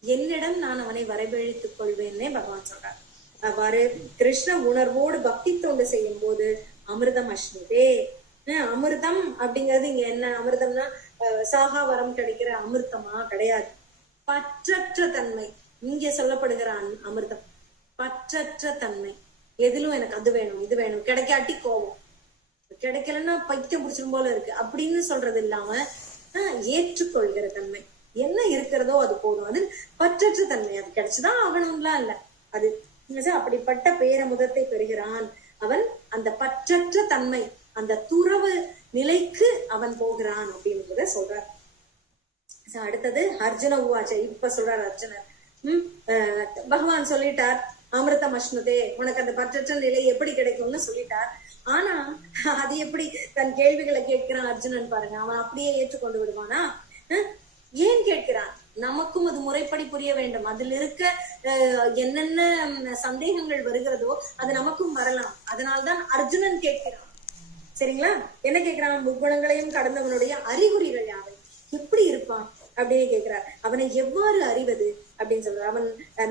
என்னிடம் நான் அவனை வரவழைத்துக் கொள்வேன்னே பகவான் சொல்றார். அவ்வாறு கிருஷ்ண உணர்வோடு பக்தி தொண்டு செய்யும் போது அமிர்தம் அஷ்ணுதே. அமிர்தம் அப்படிங்கிறது இங்க என்ன? அமிர்தம்னா சாகா வரம் கிடைக்கிற அமிர்தமா? கிடையாது. பற்றற்ற தன்மை இங்க சொல்லப்படுகிற அமிர்தம். பற்றற்ற தன்மை. எதிலும் எனக்கு அது வேணும் இது வேணும், கிடைக்காட்டி கோபம், கிடைக்கலன்னா பைத்தியம் பிடிச்சிரும் போல இருக்கு அப்படின்னு சொல்றது இல்லாம ஏற்றுக்கொள்கிற தன்மை. என்ன இருக்கிறதோ அது போதும். அது பற்றற்ற தன்மை. அது கிடைச்சுதான் ஆகணும்லாம் இல்ல. அது அப்படிப்பட்ட பேரமுதத்தை பெறுகிறான் அவன். அந்த பற்றற்ற தன்மை, அந்த துறவு நிலைக்கு அவன் போகிறான் அப்படின்றத சொல்றார். அடுத்தது அர்ஜுன உவாச்ச. இப்ப சொல்றார் அர்ஜுனர். பகவான் சொல்லிட்டார் அமிர்தம் அஷ்ணுதே, உனக்கு அந்த பற்றற்ற நிலை எப்படி கிடைக்கும்னு சொல்லிட்டார். ஆனா அது எப்படி தன் கேள்விகளை கேட்கிறான் அர்ஜுனன் பாருங்க. அவன் அப்படியே ஏற்றுக்கொண்டு விடுவானா? ஏன் கேட்கிறான்? நமக்கும் அது முறைப்படி புரிய வேண்டும். அதில் இருக்க என்னென்ன சந்தேகங்கள் வருகிறதோ அது நமக்கும் வரலாம். அதனால்தான் அர்ஜுனன் கேட்கிறான். சரிங்களா? என்ன கேட்கிறான்? முக்குணங்களையும் கடந்தவனுடைய அறிகுறிகள் யாவை, எப்படி இருப்பான் அப்படின்னு கேட்கிறார். அவனை எவ்வாறு அறிவது அப்படின்னு சொல்றார். அவன்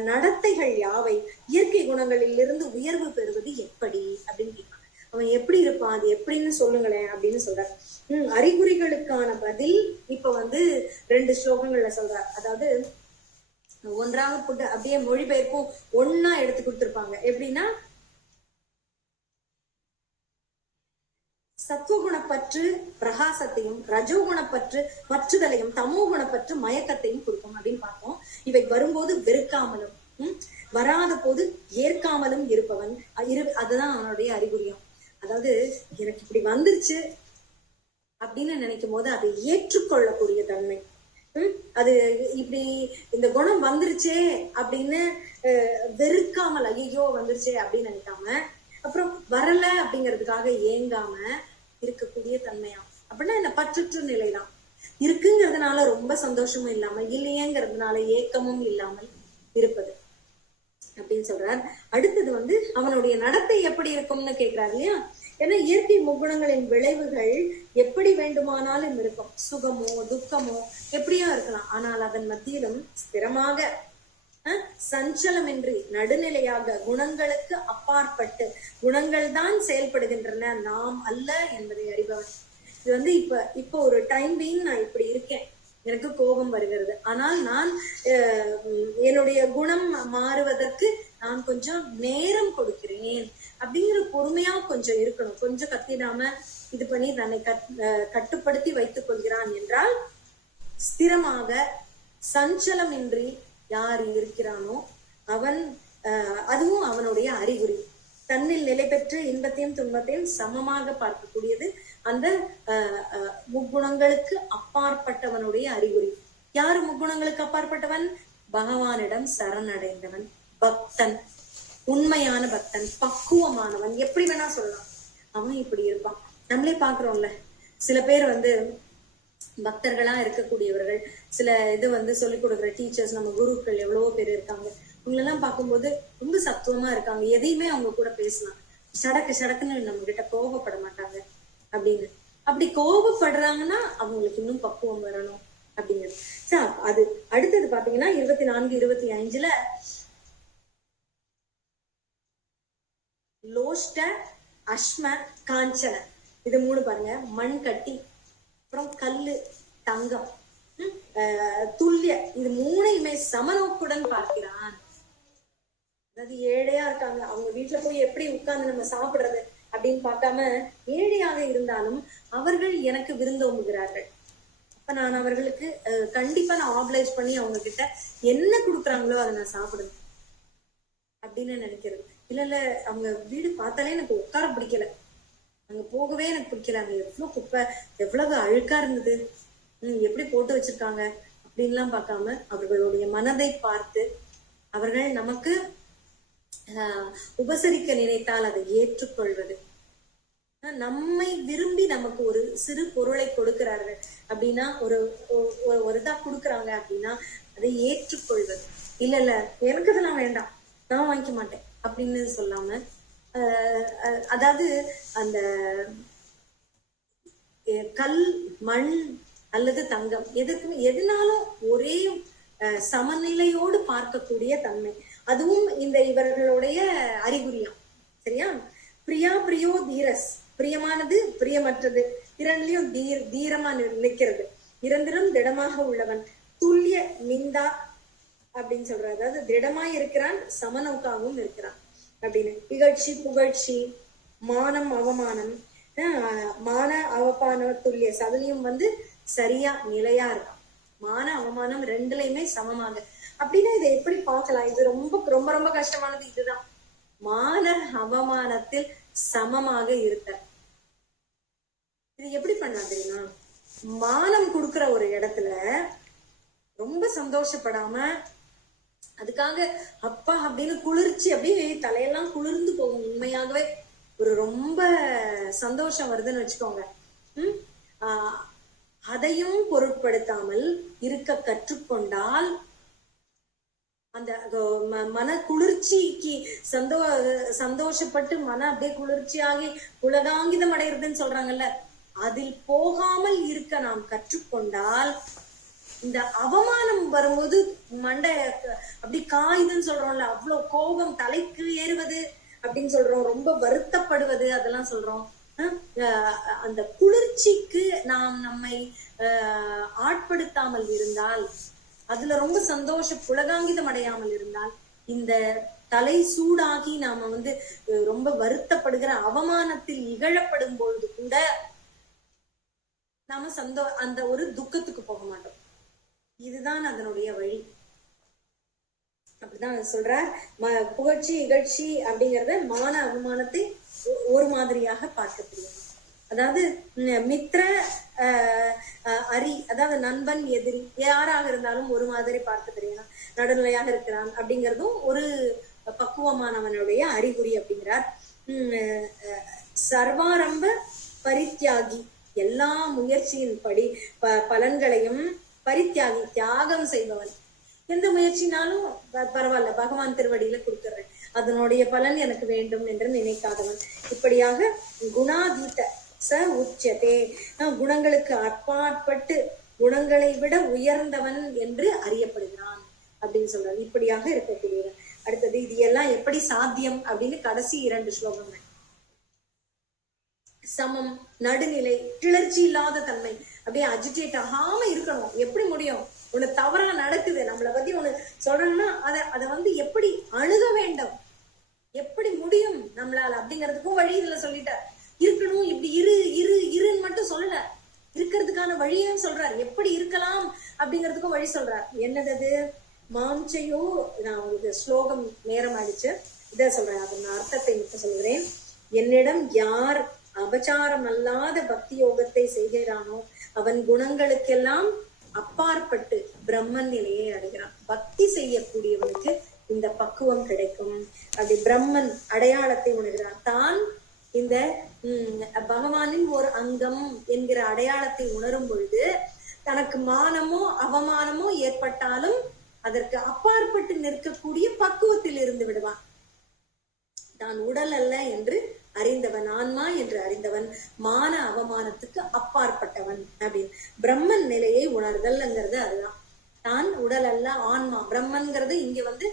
நடத்தைகள் யாவை, இயற்கை குணங்களில் இருந்து உயர்வு பெறுவது எப்படி அப்படின்னு கேட்கிறான். அவன் எப்படி இருப்பான், அது எப்படின்னு சொல்லுங்களேன் அப்படின்னு சொல்றார். அறிகுறிகளுக்கான பதில் இப்ப 2 ஸ்லோகங்கள்ல சொல்றார். அதாவது ஒன்றாக போட்டு அப்படியே மொழிபெயர்ப்பும் ஒன்னா எடுத்து கொடுத்திருப்பாங்க. எப்படின்னா, சத்துவகுணப்பற்று பிரகாசத்தையும், ரஜோகுணப்பற்று பற்றுதலையும், தமோ குணப்பற்று மயக்கத்தையும் கொடுக்கும் அப்படின்னு பார்த்தோம். இவை வரும்போது வெறுக்காமலும் வராத போது ஏற்காமலும் இருப்பவன் அதுதான் அவனுடைய அறிகுறியும். அதாவது எனக்கு இப்படி வந்துருச்சு அப்படின்னு நினைக்கும் போது அதை ஏற்றுக்கொள்ளக்கூடிய தன்மை. அது இப்படி இந்த குணம் வந்துருச்சே அப்படின்னு வெறுக்காமல் ஐயோ வந்துருச்சே அப்படின்னு நினைக்காம, அப்புறம் வரல அப்படிங்கிறதுக்காக ஏங்காம இருக்கக்கூடிய தன்மையா. அப்படின்னா என்ன? பற்றற்ற நிலைதான். இருக்குங்கிறதுனால ரொம்ப சந்தோஷமும் இல்லாம, இல்லையேங்கிறதுனால ஏக்கமும் இல்லாமல் இருப்பது அப்படின்னு சொல்றார். அடுத்தது அவனுடைய நடத்தை எப்படி இருக்கும்னு கேட்கிறார் இல்லையா? ஏன்னா இயற்கை முக்குணங்களின் விளைவுகள் எப்படி வேண்டுமானாலும் இருக்கும். சுகமோ துக்கமோ எப்படியோ இருக்கலாம். ஆனால் அதன் மத்தியிலும் ஸ்திரமாக சஞ்சலமின்றி நடுநிலையாக குணங்களுக்கு அப்பாற்பட்டு குணங்கள் தான் செயல்படுகின்றன, நாம் அல்ல என்பதை அறிபவன். இது இப்ப ஒரு டைம் பீயிங் நான் இப்படி இருக்கேன், எனக்கு கோபம் வருகிறது, ஆனால் நான் என்னுடைய குணம் மாறுவதற்கு நான் கொஞ்சம் நேரம் கொடுக்கிறேன் அப்படிங்கிற பொறுமையா கொஞ்சம் இருக்கணும். கொஞ்சம் கத்திடாம இது பண்ணி தன்னை கட்டுப்படுத்தி வைத்துக் கொள்கிறான் என்றால், ஸ்திரமாக சஞ்சலமின்றி யார் இருக்கிறானோ அவன், அதுவும் அவனுடைய அறிகுறி. தன்னில் நிலை பெற்று இன்பத்தையும் துன்பத்தையும் சமமாக பார்க்கக்கூடியது அந்த முக்குணங்களுக்கு அப்பாற்பட்டவனுடைய அறிகுறி. யாரு முக்குணங்களுக்கு அப்பாற்பட்டவன்? பகவானிடம் சரணடைந்தவன், பக்தன், உண்மையான பக்தன், பக்குவமானவன், எப்படி வேணா சொல்லலாம். அவன் இப்படி இருப்பான். நம்மளே பாக்குறோம்ல, சில பேர் பக்தர்களா இருக்கக்கூடியவர்கள், சில சொல்லிக் கொடுக்குற டீச்சர்ஸ், நம்ம குருக்கள் எவ்வளவோ பேர் இருக்காங்க. இவங்களெல்லாம் பார்க்கும்போது ரொம்ப சத்துவமா இருக்காங்க. எதையுமே அவங்க கூட பேசலாம், சடக்குன்னு நம்ம கிட்ட கோபப்பட மாட்டாங்க அப்படின்னு. அப்படி கோபப்படுறாங்கன்னா அவங்களுக்கு இன்னும் பக்குவம் வரணும் அப்படிங்கிறது. அது அடுத்தது பாத்தீங்கன்னா 24, 25 லோஷ்ட அஷ்ம காஞ்சன, இது 3 பாருங்க. மண் கட்டி, அப்புறம் கல்லு, தங்கம், துல்லிய, இது 3யுமே சமநோக்குடன் பார்க்கிறான். அதாவது ஏழையா இருக்காங்க, அவங்க வீட்டுல போய் எப்படி உட்கார்ந்து நம்ம சாப்பிடுறது அப்படின்னு பார்க்காம, ஏழையாக இருந்தாலும் அவர்கள் எனக்கு விருந்தோம்புகிறார்கள். அப்ப நான் அவர்களுக்கு கண்டிப்பா நான் ஆப்லைஸ் பண்ணி அவங்க கிட்ட என்ன கொடுக்குறாங்களோ அதை நான் சாப்பிடுவேன் அப்படின்னு நினைக்கிறது. இல்ல அவங்க வீடு பார்த்தாலே எனக்கு உட்கார பிடிக்கல, அங்க போகவே எனக்கு பிடிக்கல, அங்க எவ்வளவு குப்பை, எவ்வளவு அழுக்கா இருந்தது, எப்படி போட்டு வச்சிருக்காங்க அப்படின்லாம் பார்க்காம அவர்களுடைய மனதை பார்த்து அவர்கள் நமக்கு உபசரிக்க நினைத்தால் அதை ஏற்றுக்கொள்வது. நம்மை விரும்பி நமக்கு ஒரு சிறு பொருளை கொடுக்கிறார்கள் அப்படின்னா, ஒரு இதா கொடுக்குறாங்க அப்படின்னா அதை ஏற்றுக்கொள்வது. இல்ல எனக்கு இதெல்லாம் வேண்டாம், நான் வாங்கிக்க மாட்டேன் அப்படின்னு சொல்லாம அதாவது அந்த கல், மண் அல்லது தங்கம் எதுனாலும் ஒரே சமநிலையோடு பார்க்கக்கூடிய தன்மை, அதுவும் இந்த இவர்களுடைய அறிகுறியாம். சரியா? பிரியா பிரியோ தீரஸ், பிரியமானது பிரியமற்றது இரண்டிலையும் தீரமா நிற்கிறது, இரண்டிலும் திடமாக உள்ளவன், துல்லிய நிந்தா அப்படின்னு சொல்றாரு. அதாவது திடமாய் இருக்கிறான், சமநோக்காகவும் இருக்கிறான் அப்படின்னு. இகழ்ச்சி புகழ்ச்சி, மானம் அவமானம், மான அவமான துல்லிய, அதுலயும் சரியா நிலையா இருக்கான். மான அவமானம் ரெண்டுலயுமே சமமாக. அப்படின்னா இதை எப்படி பார்க்கலாம்? இது ரொம்ப ரொம்ப ரொம்ப கஷ்டமானது இதுதான். மான அவமானத்தில் சமமாக இருக்க இது எப்படி பண்ணலாம் தெரியுமா? மானம் கொடுக்கிற ஒரு இடத்துல ரொம்ப சந்தோஷப்படாம, அதுக்காக அப்பா அப்படின்னு குளிர்ச்சி அப்படியே தலையெல்லாம் குளிர்ந்து போகும். உண்மையாகவே ஒரு ரொம்ப சந்தோஷம் வருதுன்னு வச்சுக்கோங்க. அதையும் பொருட்படுத்தாமல் இருக்க கற்றுக்கொண்டால் அந்த மன குளிர்ச்சிக்கு சந்தோஷப்பட்டு மன அப்படியே குளிர்ச்சியாகி உலகாங்கிதம் அடைகிறதுன்னு சொல்றாங்கல்ல, அதில் போகாமல் இருக்க நாம் கற்றுக்கொண்டால், இந்த அவமானம் வரும்போது மண்டை அப்படி காயுதுன்னு சொல்றோம்ல, அவ்வளவு கோபம் தலைக்கு ஏறுவது அப்படின்னு சொல்றோம், ரொம்ப வருத்தப்படுவது அதெல்லாம் சொல்றோம். அந்த குளிர்ச்சிக்கு நாம் நம்மை ஆட்படுத்தாமல் இருந்தால், அதுல ரொம்ப புலகாங்கிதம் அடையாமல் இருந்தால், இந்த தலை சூடாகி நாம ரொம்ப வருத்தப்படுகிற அவமானத்தில் இகழப்படும் பொழுது கூட நாம அந்த ஒரு துக்கத்துக்கு போக மாட்டோம். இதுதான் அதனுடைய வழி. அப்படிதான் சொல்றார். புகழ்ச்சி இகழ்ச்சி அப்படிங்கறத மான அவமானத்தை ஒரு மாதிரியாக பார்க்க தெரியும். அதாவது மித்ர அரி, அதாவது நண்பன் எதிரி யாராக இருந்தாலும் ஒரு மாதிரி பார்க்க தெரியணும். நடுநிலையாக இருக்கிறான் அப்படிங்கிறதும் ஒரு பக்குவமானவனுடைய அறிகுறி அப்படிங்கிறார். சர்வாரம்ப பரித்தியாகி, எல்லா முயற்சியின் படி பலன்களையும் பரித்தியாகி தியாகம் செய்பவன். எந்த முயற்சினாலும் பரவாயில்ல, பகவான் திருவடியில கொடுத்துறேன், அதனுடைய பலன் எனக்கு வேண்டும் என்று நினைக்காதவன். இப்படியாக குணாதீத ச உச்சதே, குணங்களுக்கு அப்பாற்பட்டு குணங்களை விட உயர்ந்தவன் என்று அறியப்படுகிறான் அப்படின்னு சொல்றாரு. இப்படியாக இருக்கக்கூடியவன். அடுத்தது இது எல்லாம் எப்படி சாத்தியம் அப்படின்னு கடைசி 2 ஸ்லோகங்கள். சமம், நடுநிலை, கிளர்ச்சி இல்லாத தன்மை, அப்படியே அஜிடேட் ஆகாம இருக்கணும். எப்படி முடியும்? ஒண்ணு தவறா நடக்குது, நம்மளை பத்தி ஒண்ணு சொல்றோம்னா அதை எப்படி அணுக வேண்டும், எப்படி முடியும் நம்மளால அப்படிங்கிறதுக்கும் வழி இதுல சொல்லிட்டார். இருக்கணும், இப்படி இருன்னு மட்டும் சொல்லல, இருக்கிறதுக்கான வழியும் சொல்றார். எப்படி இருக்கலாம் அப்படிங்கிறதுக்கும் வழி சொல்றார். என்னது? மாம்சையோ, நான் உங்களுக்கு ஸ்லோகம் நேரம் ஆயிடுச்சு, இத சொல்றேன், அதன் அர்த்தத்தை மட்டும் சொல்கிறேன். என்னிடம் யார் அபச்சாரம் அல்லாத பக்தி யோகத்தை செய்கிறானோ அவன் குணங்களுக்கெல்லாம் அப்பாற்பட்டு பிரம்மன் நிலையை அடைகிறான். பக்தி செய்யக்கூடியவனுக்கு இந்த பக்குவம் கிடைக்கும். அப்படி பிரம்மன் அடையாளத்தை உணர்கிறான். தான் இந்த பகவானின் ஒரு அங்கம் என்கிற அடையாளத்தை உணரும் பொழுது தனக்கு மானமோ அவமானமோ ஏற்பட்டாலும் அதற்கு அப்பாற்பட்டு நிற்கக்கூடிய பக்குவத்தில் இருந்து விடுவான். தான் உடல் அல்ல என்று அறிந்தவன், ஆன்மா என்று அறிந்தவன், மான அவமானத்துக்கு அப்பாற்பட்டவன் அப்படின்னு பிரம்மன் நிலையை உணர்தல்ங்கிறது அதுதான். தான் உடல் அல்ல, ஆன்மா. பிரம்மன்கிறது இங்க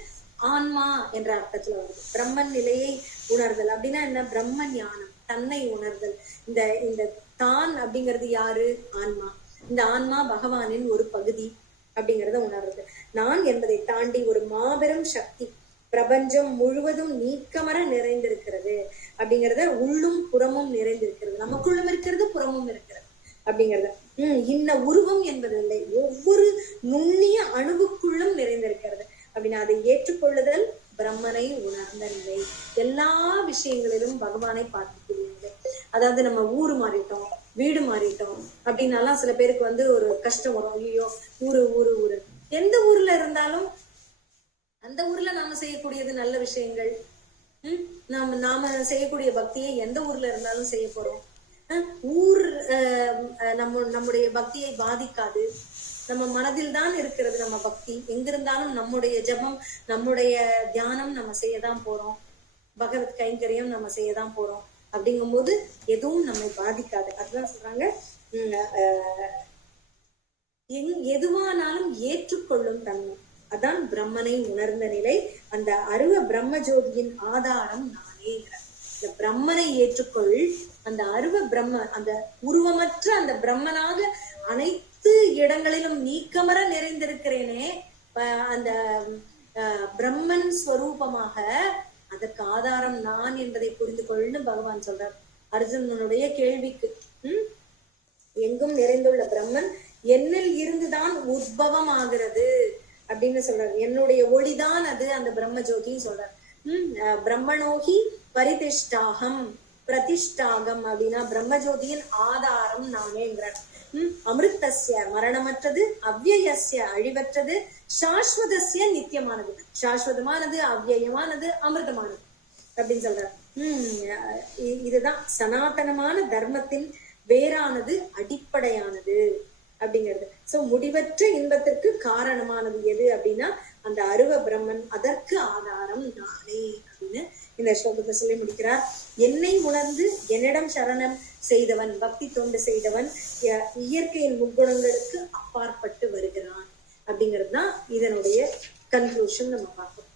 ஆன்மா என்ற அர்த்தத்துல வருது. பிரம்மன் நிலையை உணர்தல் அப்படின்னா என்ன? பிரம்ம ஞானம், தன்னை உணர்தல். இந்த தான் அப்படிங்கிறது யாரு? ஆன்மா. இந்த ஆன்மா பகவானின் ஒரு பகுதி அப்படிங்கறத உணர்றது. நான் என்பதை தாண்டி ஒரு மாபெரும் சக்தி பிரபஞ்சம் முழுவதும் நீக்கமர நிறைந்திருக்கிறது அப்படிங்கறத, உள்ளும் புறமும் நிறைந்திருக்கிறது, நமக்குள்ளும் இருக்கிறது புறமும் இருக்கிறது அப்படிங்கறத. இன்ன உருவம் என்பதில்லை, ஒவ்வொரு நுண்ணிய அணுவுக்குள்ளும் நிறைந்திருக்கிறது அப்படின்னு அதை ஏற்றுக்கொள்ளுதல் பிரம்மனை உணர்ந்த நிலை. எல்லா விஷயங்களிலும் பகவானை பார்க்கக்கூடிய நிலை. அதாவது நம்ம ஊரு மாறிட்டோம், வீடு மாறிட்டோம் அப்படின்னாலாம் சில பேருக்கு ஒரு கஷ்டம் வரும். ஐயோ, ஊரு எந்த ஊர்ல இருந்தாலும் அந்த ஊர்ல நாம செய்யக்கூடியது நல்ல விஷயங்கள். நாம செய்யக்கூடிய பக்தியை எந்த ஊர்ல இருந்தாலும் செய்ய போறோம். ஊர் நம்முடைய பக்தியை பாதிக்காது. நம்ம மனதில் தான் இருக்கிறது நம்ம பக்தி. எங்கிருந்தாலும் நம்முடைய ஜபம், நம்முடைய தியானம் நம்ம செய்யதான் போறோம். பகவத் கைங்கரியம் நம்ம செய்யதான் போறோம். அப்படிங்கும்போது எதுவும் நம்மை பாதிக்காது. அதுதான் சொல்றாங்க, எதுவானாலும் ஏற்றுக்கொள்ளும் தன்மை. அதான் பிரம்மனை உணர்ந்த நிலை. அந்த அருவ பிரம்ம ஜோதியின் ஆதாரம் நானே. இந்த பிரம்மனை ஏற்றுக்கொள். அந்த அருவ பிரம்ம, அந்த உருவமற்ற அந்த பிரம்மனாக அனைத்து இடங்களிலும் நீக்கமர நிறைந்திருக்கிறேனே, அந்த பிரம்மன் ஸ்வரூபமாக அதற்கு ஆதாரம் நான் என்பதை புரிந்து கொள்னு பகவான் சொல்றார் அர்ஜுனனுடைய கேள்விக்கு. எங்கும் நிறைந்துள்ள பிரம்மன் என்னில் இருந்துதான் உத்பவம் ஆகிறது அப்படின்னு சொல்றாரு. என்னுடைய ஒளிதான் அது, அந்த பிரம்ம ஜோதின்னு சொல்றாரு. பிரம்மணோகி பரிதிஷ்டாகம் பிரதிஷ்டாகம் அப்படின்னா பிரம்ம ஜோதியின் ஆதாரம் நானேங்கிறார். அமிர்தஸ்ய மரணமற்றது, அவ்யயஸ்ய அழிவற்றது, சாஸ்வதஸ்ய நித்தியமானது. சாஸ்வதமானது, அவ்யயமானது, அமிர்தமானது அப்படின்னு சொல்றாரு. இதுதான் சனாதனமான தர்மத்தின் வேறானது, அடிப்படையானது அப்படிங்கிறது. சோ முடிவற்ற இன்பத்திற்கு காரணமானது எது அப்படின்னா அந்த அருவ பிரம்மன், அதற்கு ஆதாரம் நானே அப்படின்னு இந்த ஸ்லோகத்தை சொல்லி முடிக்கிறார். என்னை உணர்ந்து என்னிடம் சரணம் செய்தவன், பக்தி தொண்டு செய்தவன் இயற்கையின் முக்குணங்களுக்கு அப்பாற்பட்டு வருகிறான் அப்படிங்கிறதுதான் இதனுடைய கன்க்ளூஷன் நம்ம பார்ப்போம்.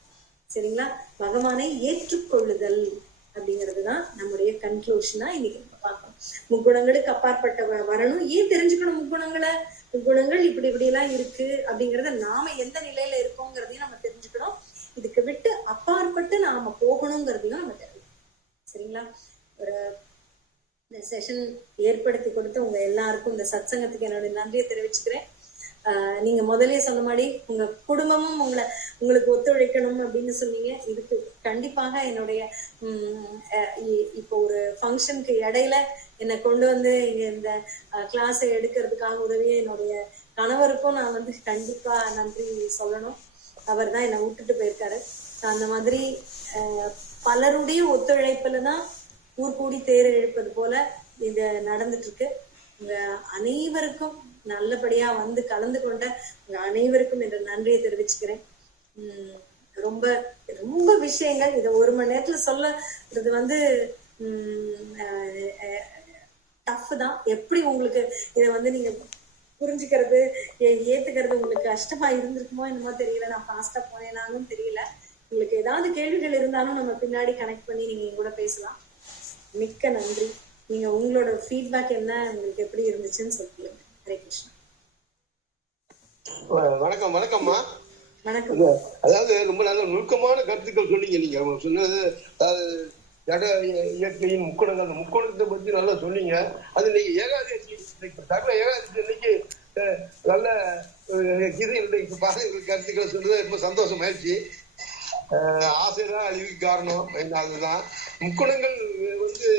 சரிங்களா? பகவானை ஏற்றுக்கொள்ளுதல் அப்படிங்கிறதுதான் நம்முடைய கன்க்ளூஷனா இன்னைக்கு நம்ம பார்க்கணும். முக்குணங்களுக்கு அப்பாற்பட்ட வரணும். ஏன் தெரிஞ்சுக்கணும் முக்குணங்களை? முக்குணங்கள் இப்படி இப்படி எல்லாம் இருக்கு அப்படிங்கறத நாம எந்த நிலையில இருக்கோங்கிறதையும் நம்ம தெரிஞ்சுக்கணும். இதுக்கு விட்டு அப்பாற்பட்டு நாம போகணுங்கிறதையும் நம்ம தெரியும். சரிங்களா? ஒரு இந்த செஷன் ஏற்படுத்தி கொடுத்து உங்க எல்லாருக்கும், இந்த சத்சங்கத்துக்கு என்னுடைய நன்றியை தெரிவிச்சுக்கிறேன். நீங்க முதலே சொன்ன மாதிரி உங்க குடும்பமும் உங்களுக்கு ஒத்துழைக்கணும் அப்படின்னு சொன்னீங்க. இதுக்கு கண்டிப்பாக என்னுடைய இப்போ ஒரு ஃபங்க்ஷனுக்கு இடையில என்னை கொண்டு வந்து இங்க இந்த கிளாஸை எடுக்கிறதுக்காக உதவிய என்னுடைய கணவருக்கும் நான் வந்து கண்டிப்பா நன்றி சொல்லணும். அவர் தான் என்னை விட்டுட்டு போயிருக்காரு. அந்த மாதிரி பலருடைய ஒத்துழைப்புலதான் ஊர் கூடி தேர் இழுப்பது போல இது நடந்துட்டு இருக்கு. உங்க அனைவருக்கும் நல்லபடியா வந்து கலந்து கொண்ட உங்க அனைவருக்கும் என்ற நன்றியை தெரிவிச்சுக்கிறேன். ரொம்ப ரொம்ப விஷயங்கள் இதை ஒரு மணி நேரத்துல சொல்றது வந்து டஃப் தான். எப்படி உங்களுக்கு இதை வந்து நீங்க புரிஞ்சுக்கிறது, ஏத்துக்கிறது உங்களுக்கு கஷ்டமா இருந்திருக்குமோ என்னமோ தெரியல. நான் ஃபாஸ்டா போனேனாலும் தெரியல. உங்களுக்கு ஏதாவது கேள்விகள் இருந்தாலும் நம்ம பின்னாடி கனெக்ட் பண்ணி நீங்க கூட பேசலாம். மிக்க நன்றி. நீங்க உங்களோட ஃபீட்பேக் என்ன, உங்களுக்கு எப்படி இருந்துச்சுன்னு சொல்லுங்க. ஹரே கிருஷ்ணா. வணக்கம். வணக்கம்மா. வணக்கம். அதாவது ரொம்ப நல்ல நுணுக்கமான கருத்துக்கள் சொன்னீங்க. நீங்க சொன்னது இயற்கையின் முக்குணங்கள், அந்த முக்குணத்தை பத்தி நல்லா சொன்னீங்க. அது இன்னைக்கு ஏகாதசி, சகல ஏகாதசி இன்னைக்கு நல்ல கருத்துக்களை சொன்னது ரொம்ப சந்தோஷம் ஆயிடுச்சு. ஆசைதான் அழிவுக்கு காரணம். அதுதான் முக்குணங்கள் வந்து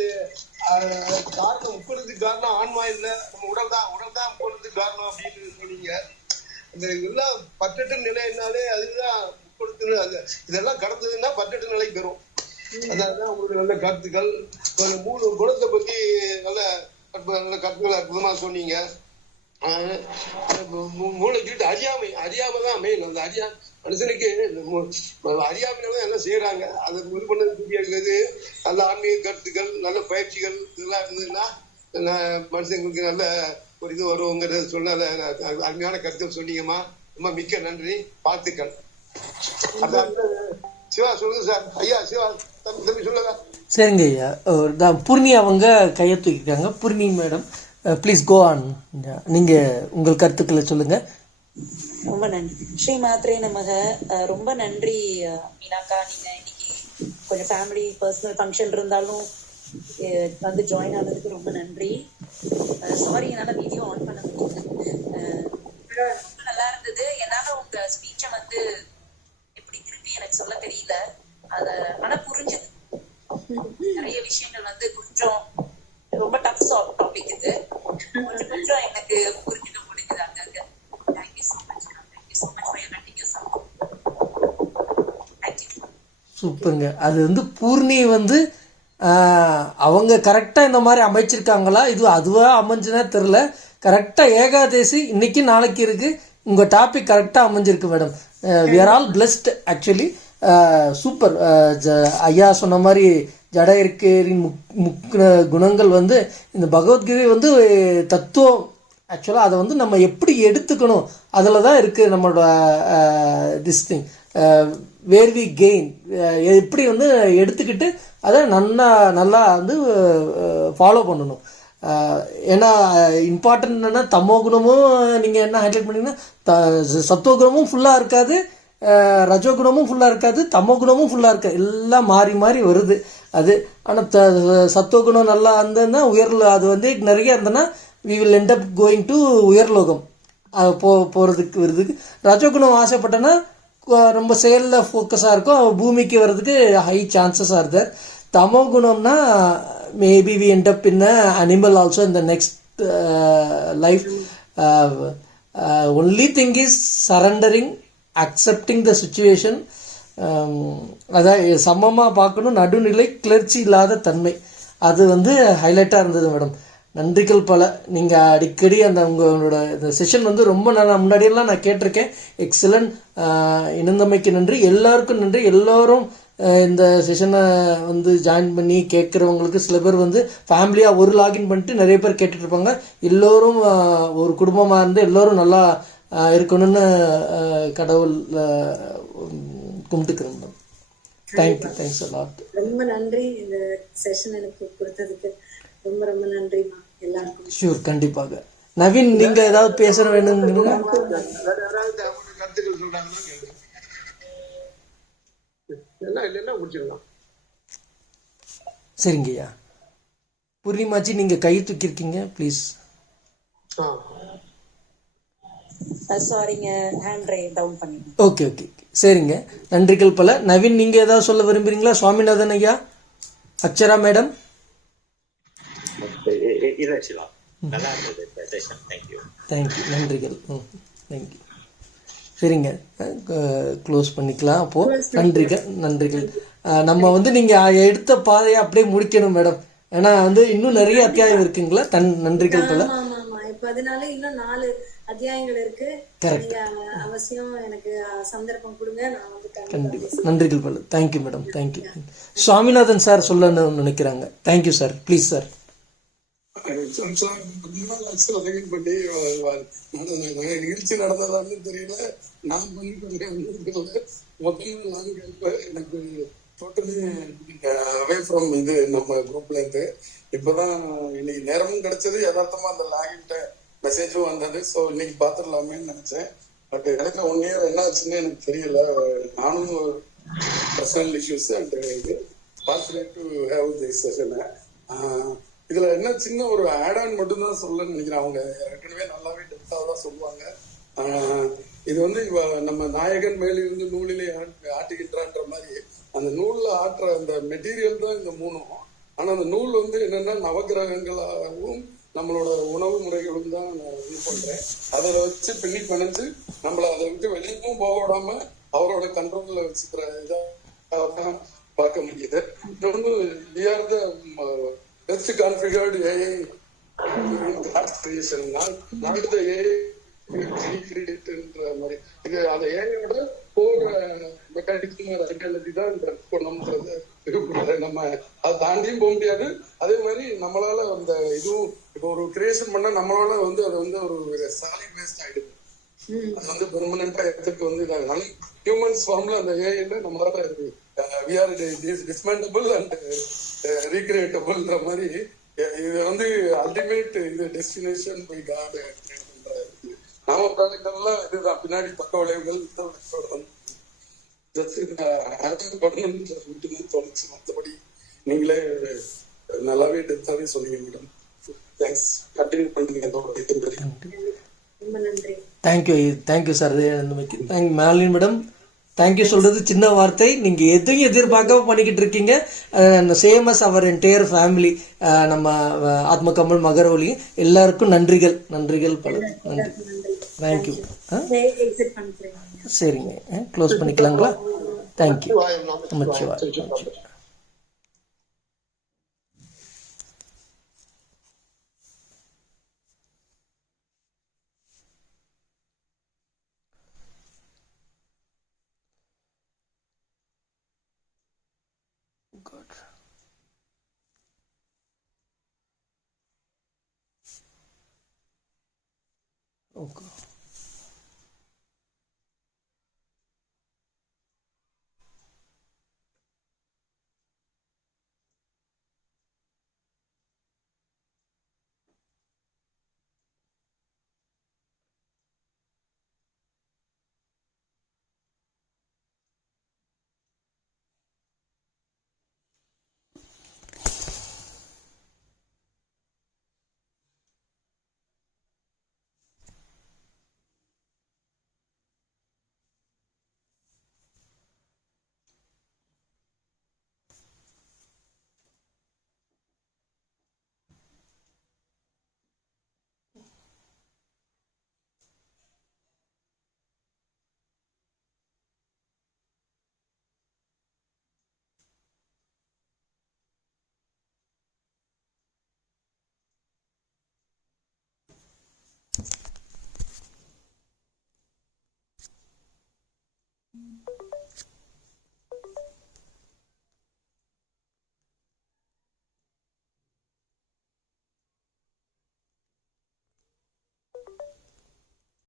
காரணம். முக்குணத்துக்கு காரணம் ஆன்மா இல்லை, நம்ம உடல் தான். முக்குணத்துக்கு காரணம் அப்படின்னு சொன்னீங்க. இந்த எல்லாம் பற்றற்ற நிலைனாலே அதுதான் முக்குணத்துல. இதெல்லாம் கடந்ததுன்னா பற்றற்ற நிலை பெறும். அதான் உங்களுக்கு நல்ல கருத்துக்கள். ஒரு 3 குணத்தை பத்தி நல்ல கருத்துக்கள் அற்புதமா சொன்னீங்க. மூளை சொல்லிட்டு அறியாமை தான் மெயின். அந்த மனுஷனுக்கு அறியாமையில என்ன செய்யறாங்க, அதை இது பண்ணது நல்ல ஆன்மீக கருத்துக்கள், நல்ல பயிற்சிகள் இதெல்லாம் இருந்ததுன்னா மனுஷங்களுக்கு நல்ல ஒரு இது வருங்கிறத சொல்ல அருமையான கருத்துக்கள் சொன்னீங்கம்மா. ரொம்ப மிக்க நன்றி, வாழ்த்துக்கள். சிவா சொல்லுங்க சார். ஐயா சிவா தம்பி சொல்லுங்க. சரிங்க ஐயா. பூர்ணி அவங்க கையை தூக்கிட்டாங்க. Poorni madam please go on. நீங்க உங்கள் கருத்துக்களை சொல்லுங்க. ரொம்ப நன்றி. ஸ்ரீ மாத்ரே நமக. ரொம்ப நன்றி மீனாக்கா. நீங்க இன்னைக்கு கொஞ்சம் ஃபேமிலி பர்சனல் ஃபங்க்ஷன் இருந்தாலும் வந்து ஜாயின் ஆனதுக்கு ரொம்ப நன்றி. சாரி, என்னால வீடியோ ஆன் பண்ண முடியல. ரொம்ப நல்லா இருந்தது. என்னால உங்க ஸ்பீச்சை வந்து எப்படி திருப்பி எனக்கு சொல்ல தெரியல. ஆனா புரிஞ்சது. நிறைய விஷயங்கள் வந்து கொஞ்சம் ரொம்ப டஃப் டாபிக் இது. கொஞ்சம் எனக்கு புரிஞ்சுக்க முடிஞ்சது அங்கங்க. Thank you so much. Thank you so much for your continuous support. Thank you. சூப்பருங்க. அது வந்து பூர்ணி வந்து அவங்க கரெக்டாக இந்த மாதிரி அமைச்சிருக்காங்களா, இது அதுவாக அமைஞ்சுன்னா தெரில. கரெக்டாக ஏகாதசி இன்னைக்கு நாளைக்கு இருக்குது. உங்கள் டாபிக் கரெக்டாக அமைஞ்சிருக்கு madam. We are all blessed actually. Super. ஐயா சொன்ன மாதிரி ஜட இருக்கையின் குணங்கள் வந்து இந்த பகவத்கீதை வந்து தத்துவம். ஆக்சுவலாக அதை வந்து நம்ம எப்படி எடுத்துக்கணும் அதில் தான் இருக்குது நம்மளோட this thing where we gain. எப்படி வந்து எடுத்துக்கிட்டு அதை நல்லா வந்து ஃபாலோ பண்ணணும். ஏன்னா இம்பார்ட்டன்ட் என்னென்னா தமோ குணமும் நீங்கள் என்ன ஹைலைட் பண்ணிங்கன்னா சத்துவகுணமும் ஃபுல்லாக இருக்காது, ரஜோகுணமும் ஃபுல்லாக இருக்காது, தமோ குணமும் ஃபுல்லாக இருக்காது, எல்லாம் மாறி மாறி வருது அது. ஆனால் சத்துவகுணம் நல்லா இருந்ததுன்னா அது வந்து நிறைய இருந்ததுன்னா we will end up going to உயர்லோகம் போகிறதுக்கு வருதுக்கு. ரஜோகுணம் ஆசைப்பட்டேன்னா ரொம்ப செயலில் ஃபோக்கஸாக இருக்கும், பூமிக்கு வர்றதுக்கு ஹை சான்சஸ் ஆர் தேர். தமோ குணம்னா maybe we end up in animal also in the next life. Only thing is surrendering, accepting the situation. அதான் சமமாக பார்க்கணும், நடுநிலை, கிளர்ச்சி இல்லாத தன்மை, அது வந்து ஹைலைட்டாக இருந்தது மேடம். நன்றிகள் பல. நீங்கள் அடிக்கடி உங்களோட இந்த செஷன் வந்து ரொம்ப நல்லா முன்னாடியெல்லாம் நான் கேட்டிருக்கேன். எக்ஸலண்ட். இணைந்தமைக்கு நன்றி, எல்லாருக்கும் நன்றி. எல்லோரும் இந்த செஷனை வந்து ஜாயின் பண்ணி கேட்குறவங்களுக்கு சில பேர் வந்து ஃபேமிலியாக ஒரு லாகின் பண்ணிட்டு நிறைய பேர் கேட்டுட்ருப்பாங்க. எல்லோரும் ஒரு குடும்பமாக இருந்து எல்லோரும் நல்லா இருக்கணும்னு கடவுள் கும்பிட்டுக்கிறேன் மேடம். Thank you, thanks a lot. ரொம்ப நன்றி இந்த செஷன் எனக்கு கொடுத்ததுக்கு. ரொம்ப ரொம்ப நன்றிமா எல்லாருக்கும். ஷூர், கண்டிப்பாக. நவீன், நீங்க ஏதாவது பேச வேணும்னா கருத்துக்கள் சொல்றாங்கன்னா சரிங்கய்யா. பூர்ணிமாச்சி, நீங்க கை தூக்கியிருக்கீங்க, ப்ளீஸ். சாரிங்க, ஹேண்ட் ரைஸ் டவுன் பண்ணிட்டேன். ஓகே ஓகே, சரிங்க. நன்றிகள் பல. நவீன், நீங்க ஏதாவது சொல்ல விரும்புறீங்களா? சுவாமிநாதன் ஐயா, அக்ஷரா மேடம். தேங்க்யூ, நன்றிகள். தேங்க்யூ. சரிங்க, க்ளோஸ் பண்ணிக்கலாம் அப்போ. நன்றிகள். நம்ம வந்து நீங்க எடுத்த பாதையை அப்படியே முடிக்கணும் மேடம். ஏன்னா வந்து இன்னும் நிறைய அத்தியாயம் இருக்குங்களா? நன்றிகள் பல. இப்ப அதனால இன்னும் 4 அத்தியாயங்கள் இருக்கு. அவசியம் எனக்கு சந்தர்ப்பம் கொடுங்க, நான் வந்து கண்டிப்பா. நன்றிகள் பல. Thank you madam, thank you. Swaminathan sir சொல்லணும்னு நினைக்கிறாங்க. Thank you sir, please sir. நிகழ்ச்சி நடந்ததான்னு தெரியல, நான் எனக்கு டோட்டலி அவே ஃப்ரம் இது நம்ம குரூப்ல இருந்து. இப்பதான் இன்னைக்கு நேரமும் கிடைச்சது, யதார்த்தமா அந்த லாகின்ட்ட மெசேஜும் வந்தது. ஸோ இன்னைக்கு பாத்துடலாமேன்னு நினைச்சேன். பட் எனக்கு 1 year என்ன ஆச்சுன்னு எனக்கு தெரியல. நானும் பர்சனல் இஷ்யூஸ் அண்ட் இது possible to have this session. இதுல என்ன சின்ன ஒரு ஆட் ஆன் மட்டும் தான் சொல்லணும்னு நினைக்கிறேன். அவங்க ஏற்கனவே நல்லாவே டெப்தா தான் சொல்லுவாங்க. இது வந்து நம்ம நாயகன் மேலிருந்து நூலிலே ஆட்டுகின்றான்ற மாதிரி அந்த நூல்ல ஆட்டுற அந்த மெட்டீரியல் தான் இந்த 3ம். ஆனா அந்த நூல் வந்து என்னன்னா நவகிரகங்களாகவும் நம்மளோட உணவு முறைகளும் தான் நான் இது பண்றேன். அதில் வச்சு பின்னி பிணைஞ்சு நம்மள அதை விட்டு வெளியவும் போக விடாம அவரோட கண்ட்ரோல்ல வச்சுக்கிற இதான் பார்க்க முடியுது. இது வந்து we are the best configured AI during that creation. not the AI recreateன்ற மாதிரி. இது அந்த ஏஐயோட கோர் மெக்கானிக்ஸ் சைக்காலஜி தான் இந்த குணம்ன்றது இருக்கிறது. நம்ம அதை தாண்டியும் போக முடியாது. அதே மாதிரி நம்மளால அந்த இதுவும் இப்போ ஒரு கிரியேஷன் பண்ணா நம்மளால வந்து அது வந்து ஒரு சாலிட் வேஸ்ட் ஆயிடுது. அது வந்து பெர்மனண்டா எடுத்துட்டு வந்து ஹியூமன்ஸ் ஃபார்ம்ல அந்த ஏஐல நம்மளால we are dismantlable and recreatable மாதிரி. இது வந்து அல்டிமேட் இது டெஸ்டினேஷன் பை காட். நாம ப்ராடக்ட் எல்லாம் இதுதான், பின்னாடி பக்க விளைவுகள் தோணுச்சு. மற்றபடி நீங்களே நல்லாவே டெப்தாவே சொன்னீங்க மேடம். தேங்க்ஸ். கண்டினியூ பண்ணுங்க. Thank you sir. Melin madam, thank you சொல்றது சின்ன வார்த்தை. நீங்க எதையும் எதிர்பார்க்காம பண்ணிக்கிட்டு இருக்கீங்க. Same as our entire family, நம்ம ஆத்ம கமல் மகரவொலி எல்லாருக்கும் நன்றிகள் பல. நன்றி, தேங்க்யூ. சரிங்க, க்ளோஸ் பண்ணிக்கலாங்களா? தேங்க்யூ. நமச்சிவாய். God. Oh God.